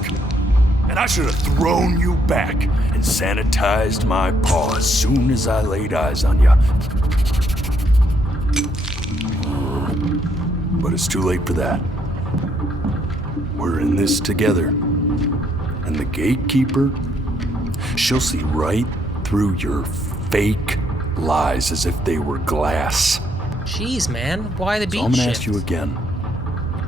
And I should have thrown you back and sanitized my paw as soon as I laid eyes on you. But it's too late for that. We're in this together. And the gatekeeper, she'll see right through your fake lies as if they were glass. Jeez, man. Why the beat So I'm gonna shift? ask you again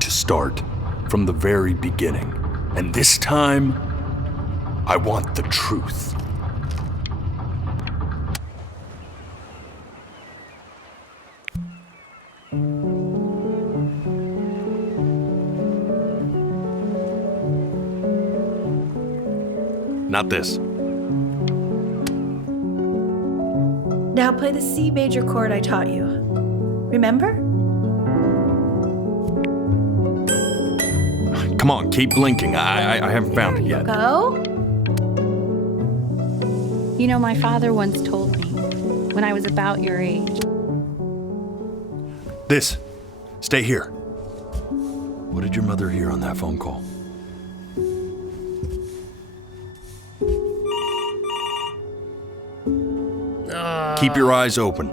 to start from the very beginning. And this time, I want the truth. Not this. Now play the C major chord I taught you. Remember? Come on, keep blinking. I haven't found it yet. Go. You know, my father once told me when I was about your age. This. Stay here. What did your mother hear on that phone call? Keep your eyes open.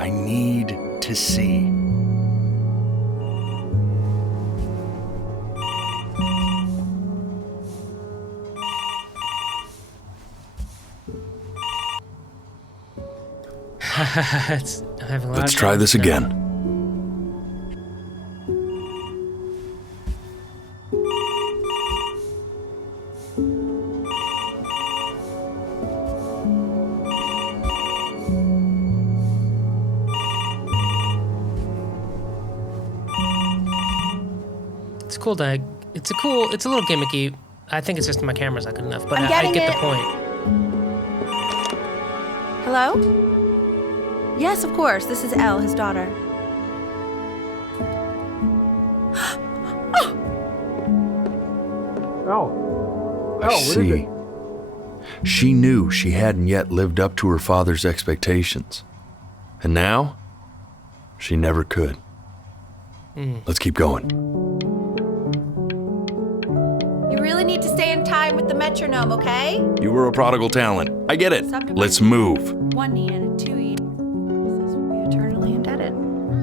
I need to see. I'm having a lot Let's of try trouble this now. again. It's cool that it's a little gimmicky. I think it's just my camera's not good enough, but I'm I getting get it. the point. Hello? Yes, of course. This is Elle, his daughter. I see. She knew she hadn't yet lived up to her father's expectations. And now, she never could. Let's keep going. You really need to stay in time with the metronome, okay? You were a prodigal talent. I get it. Let's move. 1 E and a 2 E. This will be eternally indebted.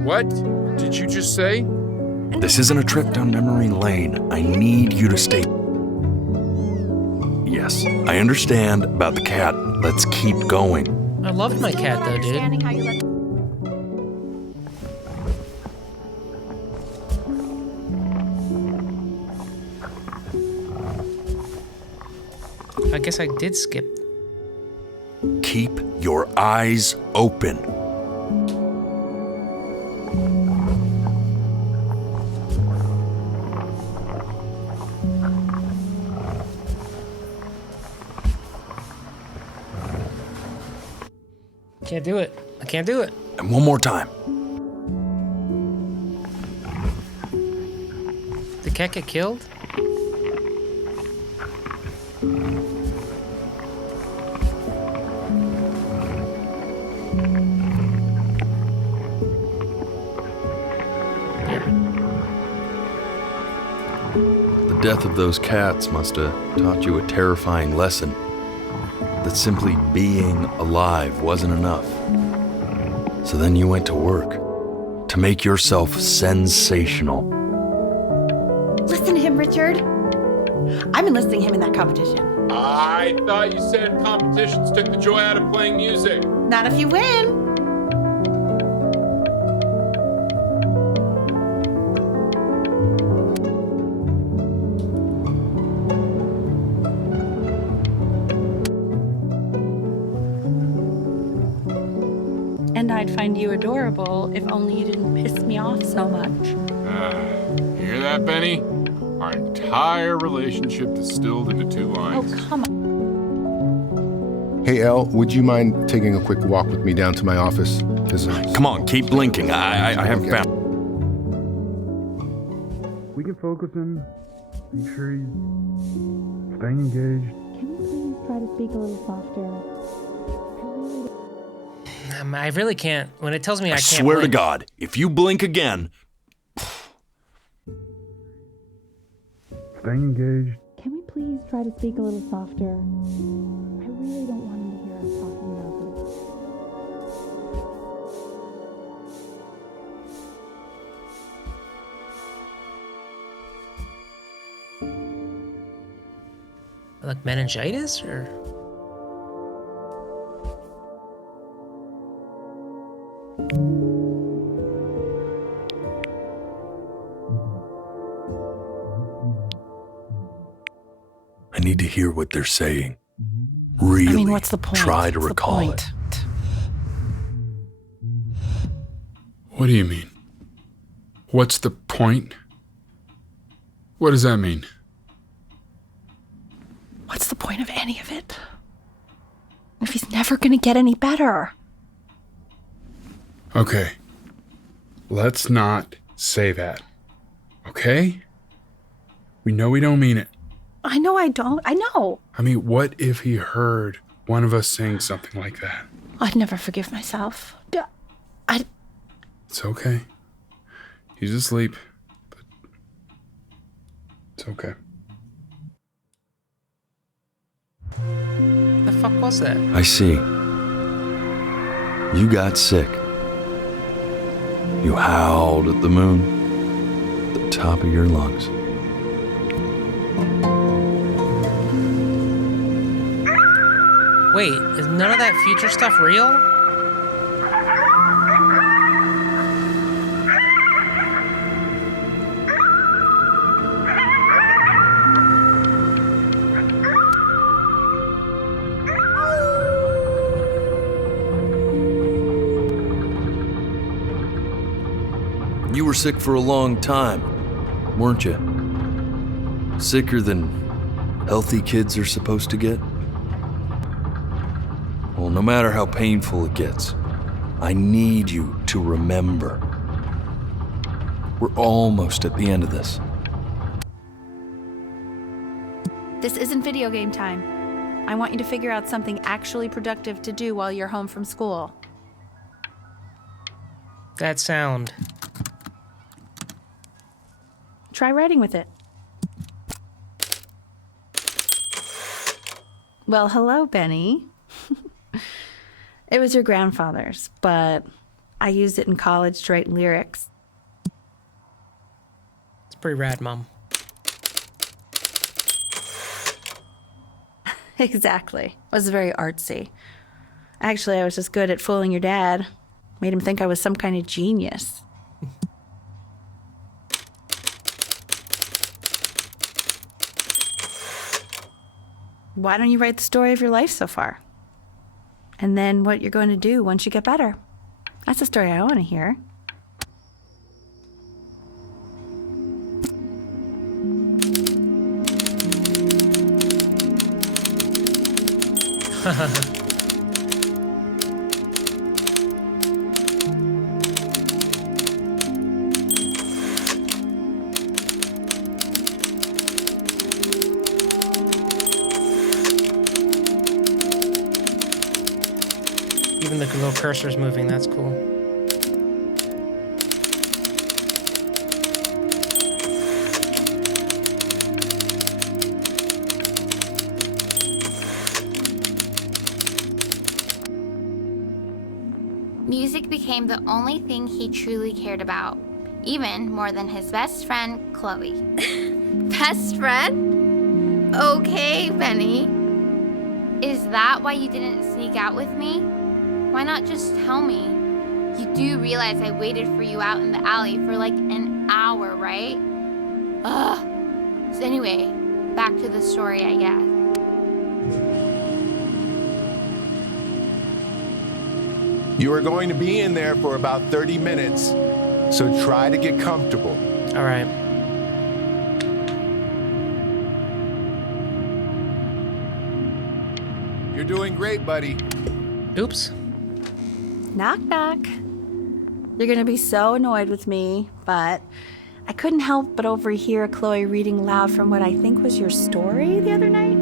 What did you just say? This isn't a trip down memory lane. I need you to stay. Yes, I understand about the cat. Let's keep going. I loved my cat though, dude. How you let I guess I did skip. Keep your eyes open. Can't do it. I can't do it. And one more time. Did the cat get killed? The death of those cats must have taught you a terrifying lesson. That simply being alive wasn't enough. So then you went to work to make yourself sensational. Listen to him, Richard. I'm enlisting him in that competition. I thought you said competitions took the joy out of playing music. Not if you win. And I'd find you adorable if only you didn't piss me off so much. Hear that, Benny? Our entire relationship distilled into 2 lines. Oh, come on. Hey, Elle, would you mind taking a quick walk with me down to my office? Come on, keep blinking. I haven't found. We can focus him. Make sure he's staying engaged. Can you please try to speak a little softer? I really can't. When it tells me I can't swear blink. to God, if you blink again. Staying engaged. Can we please try to speak a little softer? I really don't want him to hear us talking about this. Like meningitis or? I need to hear what they're saying. Really, I mean, what's the point? try to What's the recall point? it. What do you mean? What's the point? What does that mean? What's the point of any of it? If he's never gonna get any better. Okay. Let's not say that. Okay? We know we don't mean it. I know I don't. I know. I mean, what if he heard one of us saying something like that? I'd never forgive myself. It's okay. He's asleep. But it's okay. The fuck was that? I see. You got sick. You howled at the moon at the top of your lungs. Wait, is none of that future stuff real? You were sick for a long time, weren't you? Sicker than healthy kids are supposed to get? Well, no matter how painful it gets, I need you to remember. We're almost at the end of this. This isn't video game time. I want you to figure out something actually productive to do while you're home from school. That sound. Try writing with it. Well, hello, Benny. It was your grandfather's, but I used it in college to write lyrics. It's pretty rad, Mom. Exactly. It was very artsy. Actually, I was just good at fooling your dad. Made him think I was some kind of genius. Why don't you write the story of your life so far? And then what you're going to do once you get better. That's the story I want to hear. Even the little cursor's moving, that's cool. Music became the only thing he truly cared about, even more than his best friend, Chloe. Best friend? Okay, Benny. Is that why you didn't sneak out with me? Why not just tell me? You do realize I waited for you out in the alley for like an hour, right? Ugh. So anyway, back to the story, I guess. You are going to be in there for about 30 minutes, so try to get comfortable. All right. You're doing great, buddy. Oops. Knock, knock. You're gonna be so annoyed with me, but I couldn't help but overhear Chloe reading loud from what I think was your story the other night.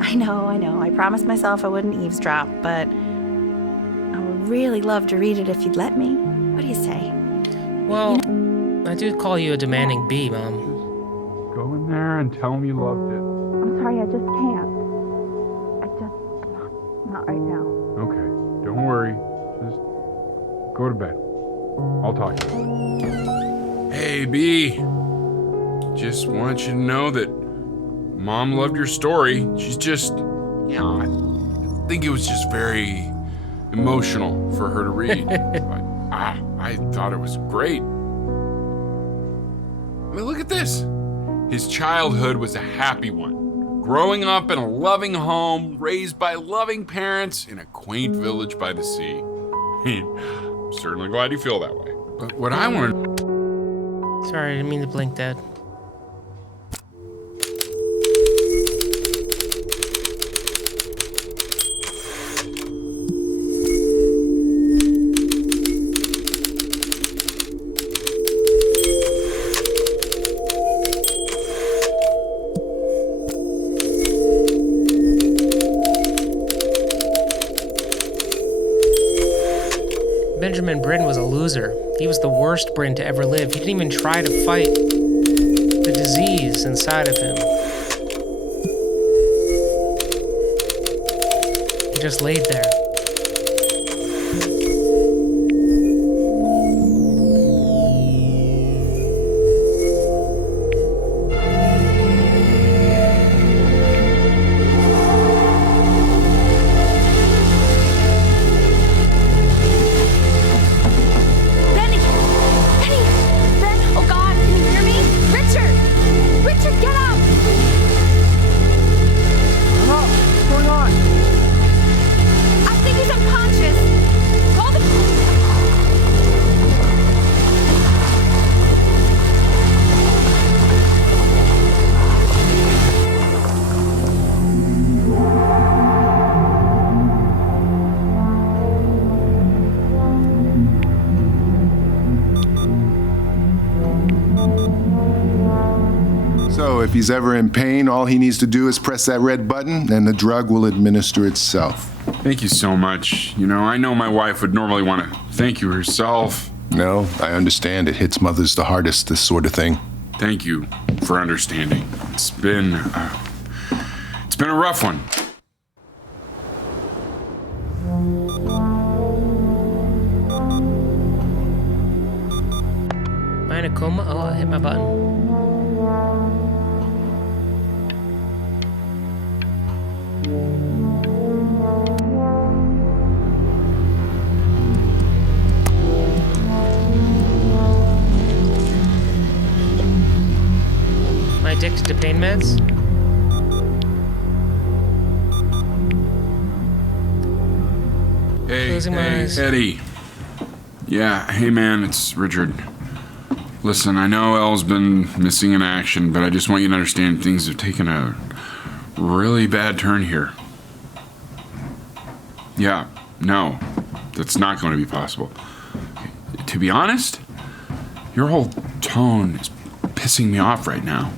I know. I promised myself I wouldn't eavesdrop, but I would really love to read it if you'd let me. What do you say? Well, I do call you a demanding bee, Mom. Go in there and tell him you loved it. I'm sorry, I just can't. Not right now. Okay, don't worry. Just go to bed. I'll talk to you. Hey, B. Just want you to know that Mom loved your story. She's just, I think it was just very emotional for her to read. But I thought it was great. I mean, look at this. His childhood was a happy one. Growing up in a loving home, raised by loving parents in a quaint village by the sea. I'm certainly glad you feel that way. But what I want to... Sorry, I didn't mean to blink, Dad. Benjamin Bryn was a loser. He was the worst Bryn to ever live. He didn't even try to fight the disease inside of him. He just laid there. I he's ever in pain, all he needs to do is press that red button and the drug will administer itself. Thank you so much. You know, I know my wife would normally want to thank you herself. No, I understand. It hits mothers the hardest, this sort of thing. Thank you for understanding. It's been a rough one. Am I in a coma? Oh, I hit my button. Am I addicted to pain meds? Hey, Closing my eyes. Eddie. Yeah, hey man, it's Richard. Listen, I know Elle's been missing in action, but I just want you to understand things have taken a really bad turn here. Yeah, no, that's not going to be possible. To be honest, your whole tone is pissing me off right now.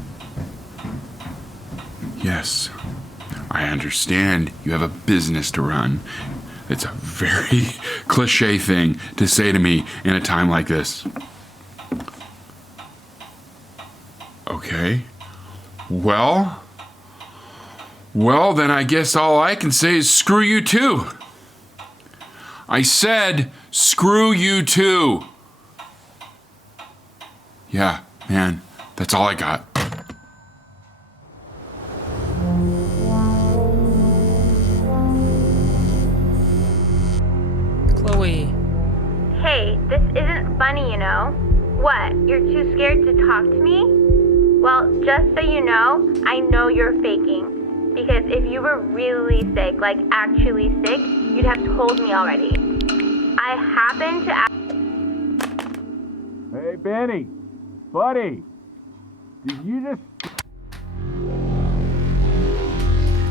Yes, I understand you have a business to run. It's a very cliche thing to say to me in a time like this. Okay. Well, then I guess all I can say is screw you too. I said screw you too. Yeah, man, that's all I got. Chloe. Hey, this isn't funny, you know. What, you're too scared to talk to me? Well, just so you know, I know you're faking. Because if you were really sick, like actually sick, you'd have told me already. I happen to ask... Hey, Benny. Buddy. Did you just...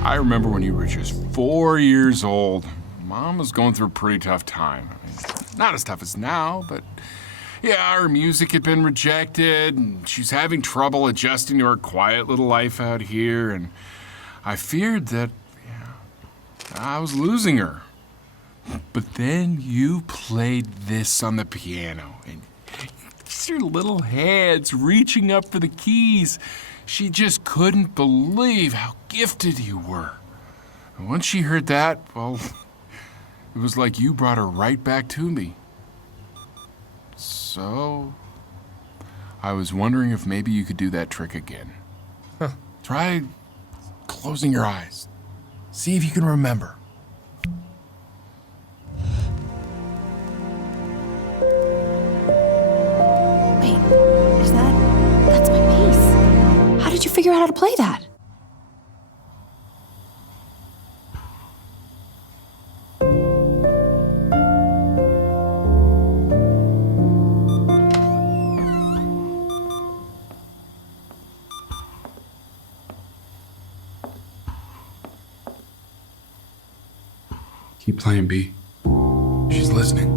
I remember when you were just 4 years old. Mom was going through a pretty tough time. I mean, not as tough as now, but yeah, her music had been rejected, and she's having trouble adjusting to her quiet little life out here, and I feared that I was losing her. But then you played this on the piano, and your little hands reaching up for the keys. She just couldn't believe how gifted you were. And once she heard that, well, it was like you brought her right back to me. So, I was wondering if maybe you could do that trick again. Huh. Try closing your eyes. See if you can remember. Wait, that's my piece. How did you figure out how to play that? Keep playing, B. She's listening.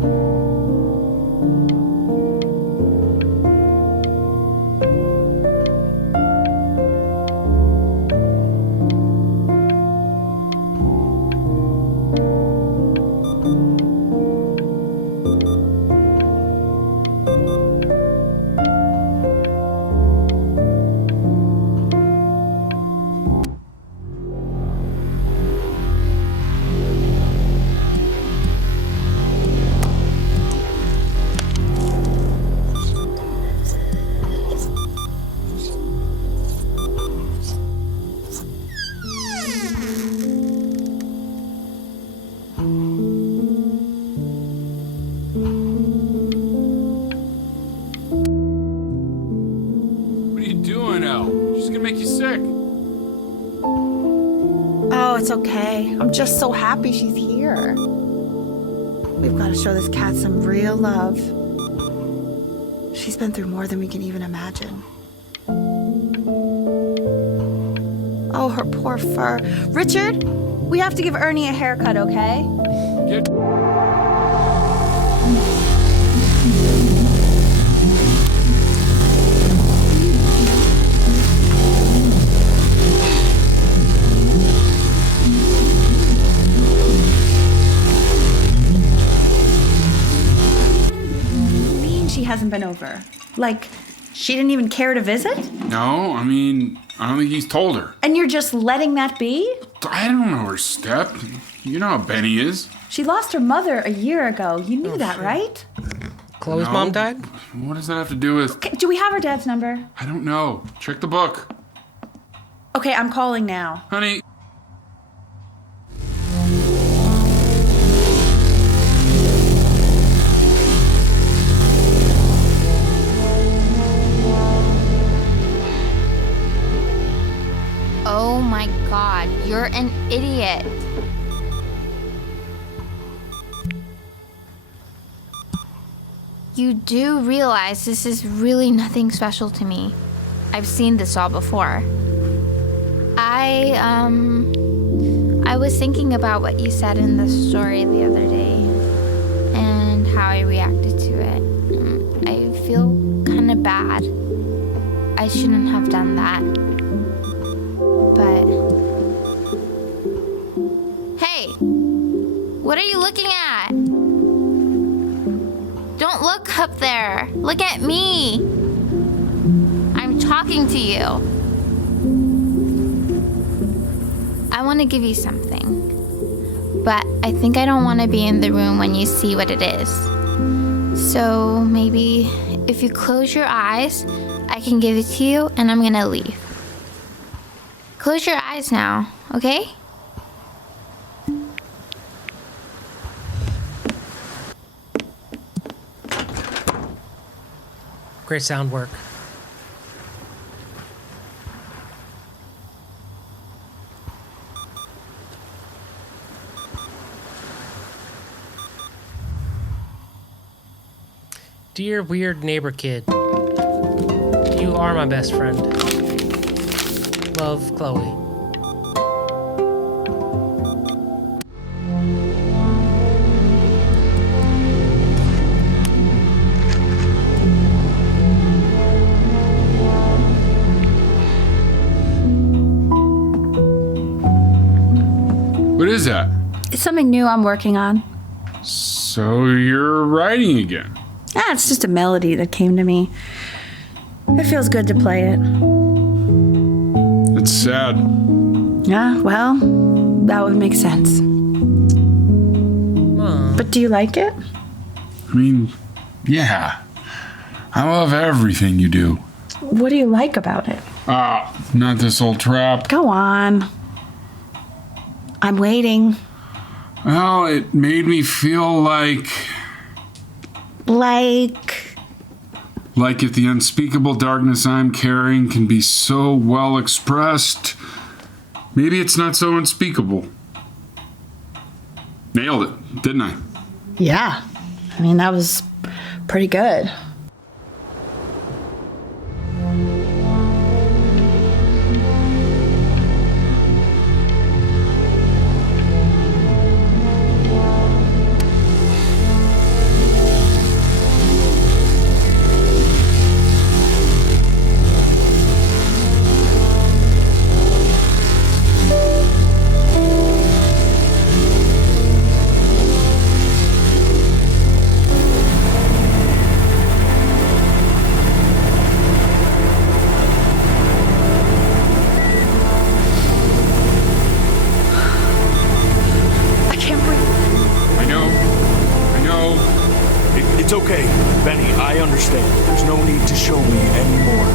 Oh, it's okay. I'm just so happy she's here. We've got to show this cat some real love. She's been through more than we can even imagine. Oh, her poor fur. Richard, we have to give Ernie a haircut, okay? hasn't been over? Like, she didn't even care to visit? No, I mean, I don't think he's told her. And you're just letting that be? I don't know her step. You know how Benny is. She lost her mother a year ago. You knew that, right? Chloe's mom died? What does that have to do with... Okay, do we have her dad's number? I don't know. Check the book. Okay, I'm calling now. Honey. Oh my god, you're an idiot. You do realize this is really nothing special to me. I've seen this all before. I was thinking about what you said in the story the other day and how I reacted to it. I feel kind of bad. I shouldn't have done that. But... Hey! What are you looking at? Don't look up there. Look at me. I'm talking to you. I want to give you something. But I think I don't want to be in the room when you see what it is. So maybe if you close your eyes, I can give it to you and I'm gonna leave. Close your eyes now, okay? Great sound work. Dear weird neighbor kid, you are my best friend. Love, Chloe. What is that? It's something new I'm working on. So you're writing again? Ah, it's just a melody that came to me. It feels good to play it. It's sad. Yeah, well, that would make sense. But do you like it? I mean, yeah. I love everything you do. What do you like about it? Not this old trap. Go on. I'm waiting. Well, it made me feel like if the unspeakable darkness I'm carrying can be so well expressed, maybe it's not so unspeakable. Nailed it, didn't I? Yeah. I mean, that was pretty good. It's okay, Benny, I understand. There's no need to show me anymore.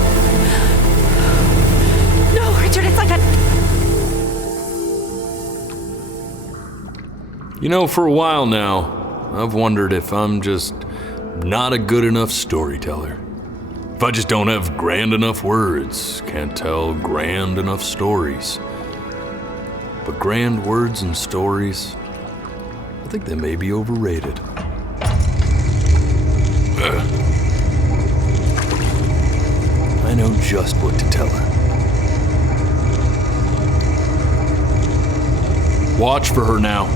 No, Richard, it's like a... You know, for a while now, I've wondered if I'm just not a good enough storyteller. If I just don't have grand enough words, can't tell grand enough stories. But grand words and stories, I think they may be overrated. I know just what to tell her. Watch for her now.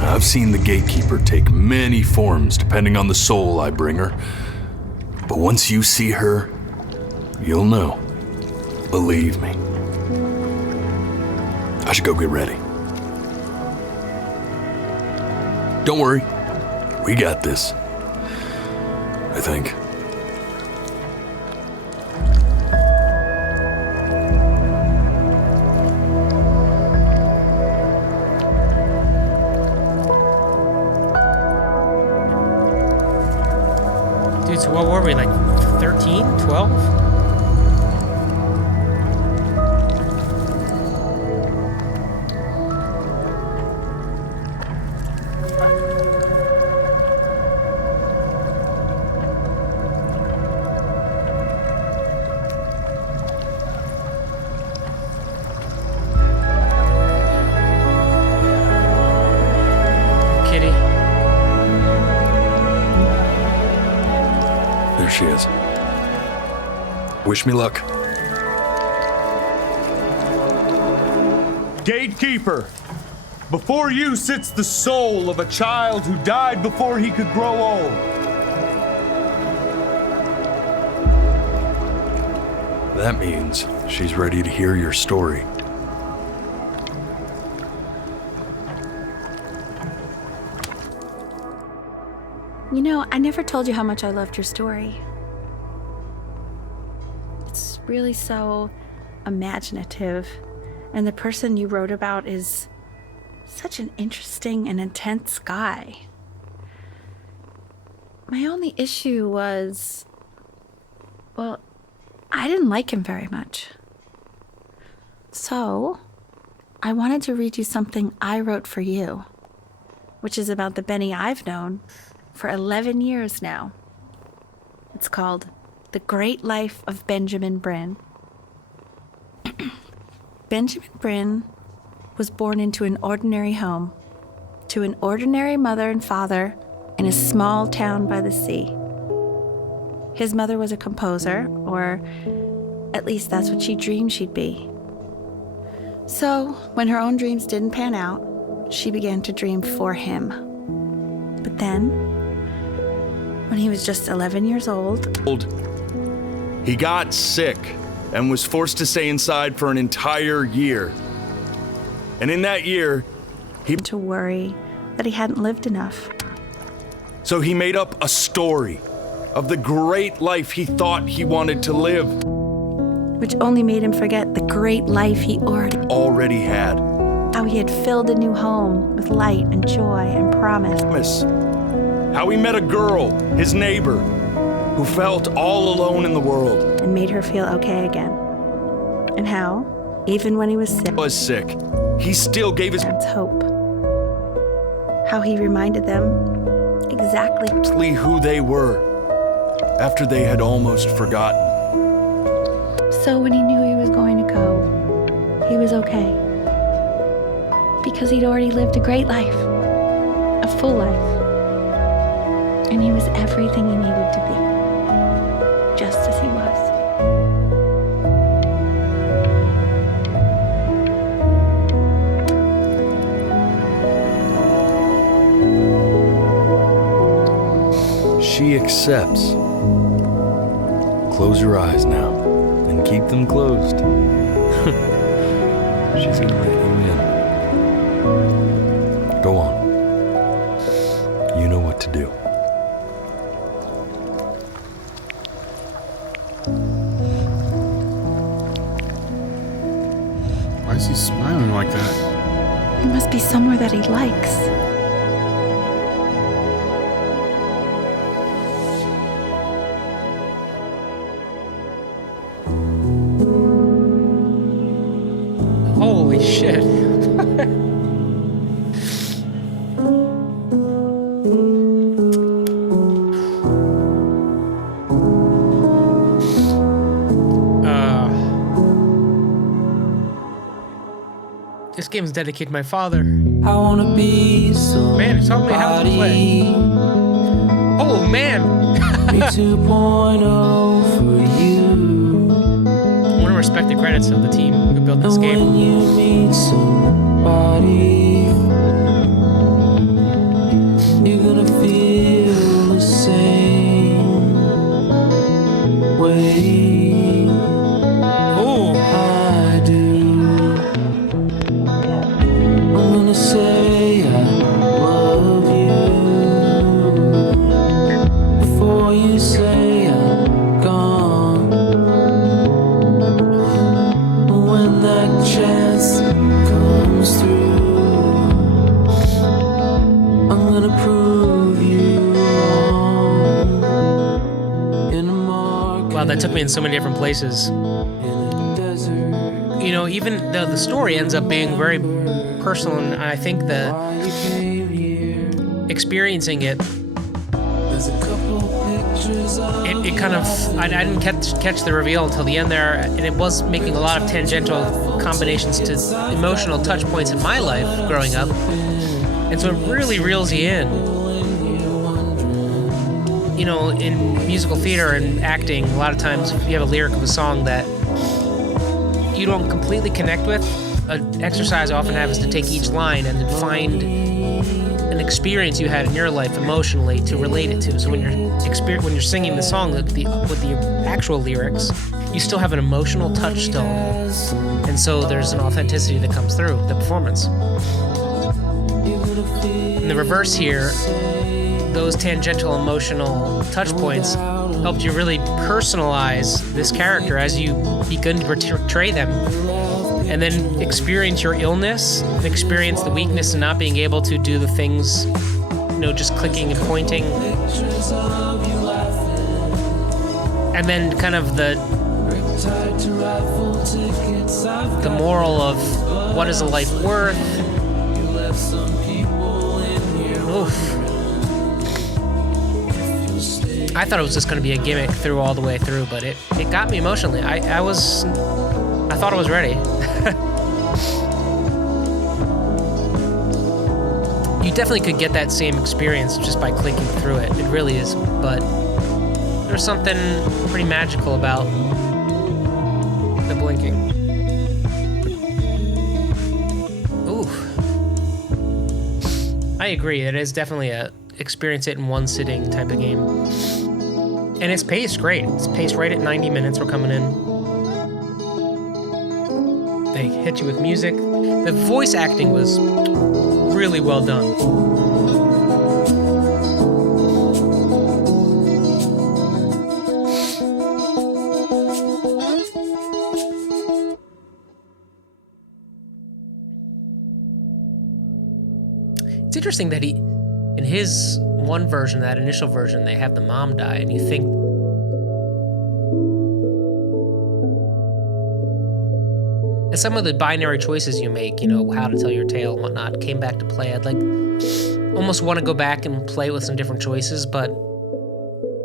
I've seen the gatekeeper take many forms depending on the soul I bring her. But once you see her, you'll know. Believe me. I should go get ready. Don't worry. We got this. I think. what were we, like 13, 12? There she is. Wish me luck. Gatekeeper, before you sits the soul of a child who died before he could grow old. That means she's ready to hear your story. You know, I never told you how much I loved your story. It's really so imaginative, and the person you wrote about is such an interesting and intense guy. My only issue was, well, I didn't like him very much. So, I wanted to read you something I wrote for you, which is about the Benny I've known for 11 years now. It's called The Great Life of Benjamin Bryn. Benjamin Bryn was born into an ordinary home, to an ordinary mother and father in a small town by the sea. His mother was a composer, or at least that's what she dreamed she'd be. So, when her own dreams didn't pan out, she began to dream for him. But then, when he was just 11 years old, he got sick and was forced to stay inside for an entire year. And in that year, he began to worry that he hadn't lived enough. So he made up a story of the great life he thought he wanted to live, which only made him forget the great life he already had. How he had filled a new home with light and joy and promise. How he met a girl, his neighbor, who felt all alone in the world and made her feel okay again. And how, even when he was sick, he still gave his hope. How he reminded them exactly who they were after they had almost forgotten. So when he knew he was going to go, he was okay. Because he'd already lived a great life, a full life. And he was everything he needed to be, just as he was. She accepts. Close your eyes now, and keep them closed. She's gonna let you in. Go on. You know what to do. Why is he smiling like that? It must be somewhere that he likes. Holy shit. This game's dedicated to my father. I wanna be so man, he taught me how to play. Oh man. 2.0 for you. I want to respect the credits of the team who built this game. When you meet somebody, you're gonna feel the same way. I do. I'm gonna say I love you before you say I'm gone. When that chance that took me in so many different places. You know, even though the story ends up being very personal, and I think the experiencing it kind of, I didn't catch the reveal until the end there, and it was making a lot of tangential combinations to emotional touch points in my life growing up, and so it really reels you in. You know, in musical theater and acting, a lot of times you have a lyric of a song that you don't completely connect with. An exercise I often have is to take each line and then find an experience you had in your life emotionally to relate it to. So when you're singing the song with the actual lyrics, you still have an emotional touchstone, and so there's an authenticity that comes through the performance. In the reverse here, those tangential emotional touch points helped you really personalize this character as you begin to portray them, and then experience your illness and experience the weakness in not being able to do the things, you know, just clicking and pointing. And then kind of the moral of what is a life worth. Oof. I thought it was just going to be a gimmick through all the way through, but it got me emotionally. I thought I was ready. You definitely could get that same experience just by clicking through it. It really is, but there's something pretty magical about the blinking. Ooh. I agree. It is definitely a experience it in one sitting type of game. And it's paced great. It's paced right at 90 minutes. We're coming in. They hit you with music. The voice acting was really well done. It's interesting that in his one version, that initial version, they have the mom die, and you think and some of the binary choices you make, you know, how to tell your tale and whatnot, came back to play. I'd almost want to go back and play with some different choices, but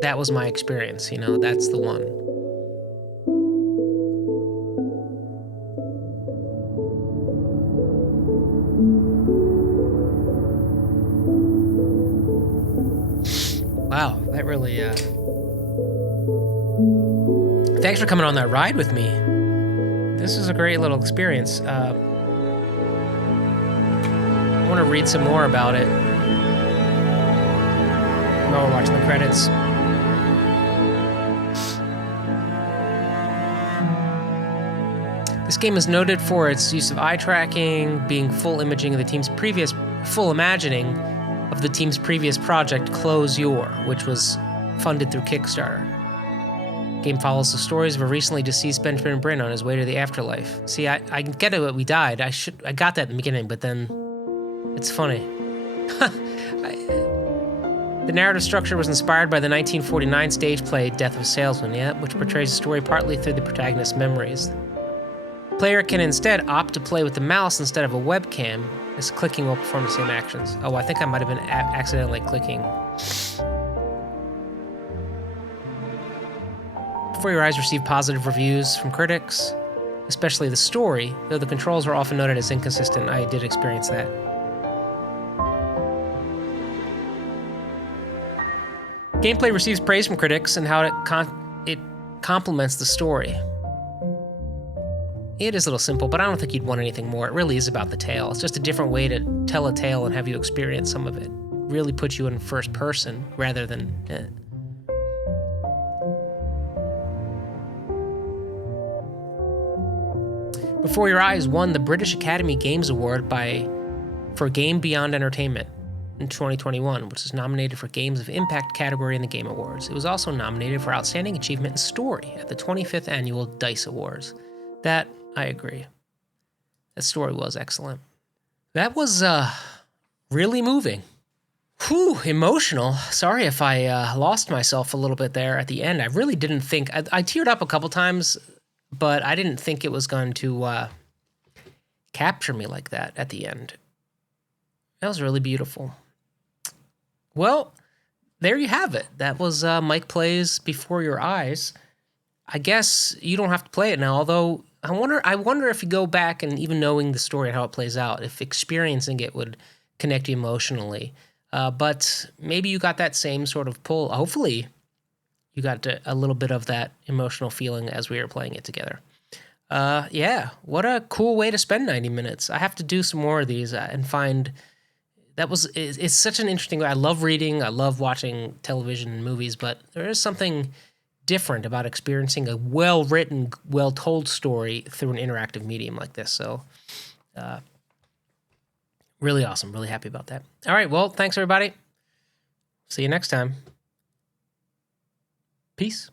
that was my experience, you know, that's the one. Wow, that really, thanks for coming on that ride with me. This is a great little experience. I want to read some more about it while we're watching the credits. This game is noted for its use of eye tracking, being full imaging of the team's previous full imagining of the team's previous project, Close Your, which was funded through Kickstarter. The game follows the stories of a recently deceased Benjamin Brin on his way to the afterlife. See, I get it, we died. I got that in the beginning, but then it's funny. The narrative structure was inspired by the 1949 stage play Death of a Salesman, which portrays the story partly through the protagonist's memories. The player can instead opt to play with the mouse instead of a webcam, as clicking will perform the same actions. Oh, I think I might have been accidentally clicking. Before Your Eyes received positive reviews from critics, especially the story, though the controls were often noted as inconsistent. I did experience that. Gameplay receives praise from critics and how it complements the story. It is a little simple, but I don't think you'd want anything more. It really is about the tale. It's just a different way to tell a tale and have you experience some of it. Really puts you in first person rather than... Before Your Eyes won the British Academy Games Award for Game Beyond Entertainment in 2021, which is nominated for Games of Impact category in the Game Awards. It was also nominated for Outstanding Achievement in Story at the 25th Annual DICE Awards. That, I agree. That story was excellent. That was really moving. Whew, emotional. Sorry if I lost myself a little bit there at the end. I really didn't think... I teared up a couple times, but I didn't think it was going to capture me like that at the end. That was really beautiful. Well, there you have it. That was Mike Plays Before Your Eyes. I guess you don't have to play it now, although I wonder if you go back and even knowing the story and how it plays out, if experiencing it would connect you emotionally. But maybe you got that same sort of pull. Hopefully, you got a little bit of that emotional feeling as we were playing it together. Yeah, what a cool way to spend 90 minutes. I have to do some more of these and find... It's such an interesting way. I love reading, I love watching television and movies, but there is something different about experiencing a well-written, well-told story through an interactive medium like this. So, really awesome. Really happy about that. All right, well, thanks, everybody. See you next time. Peace.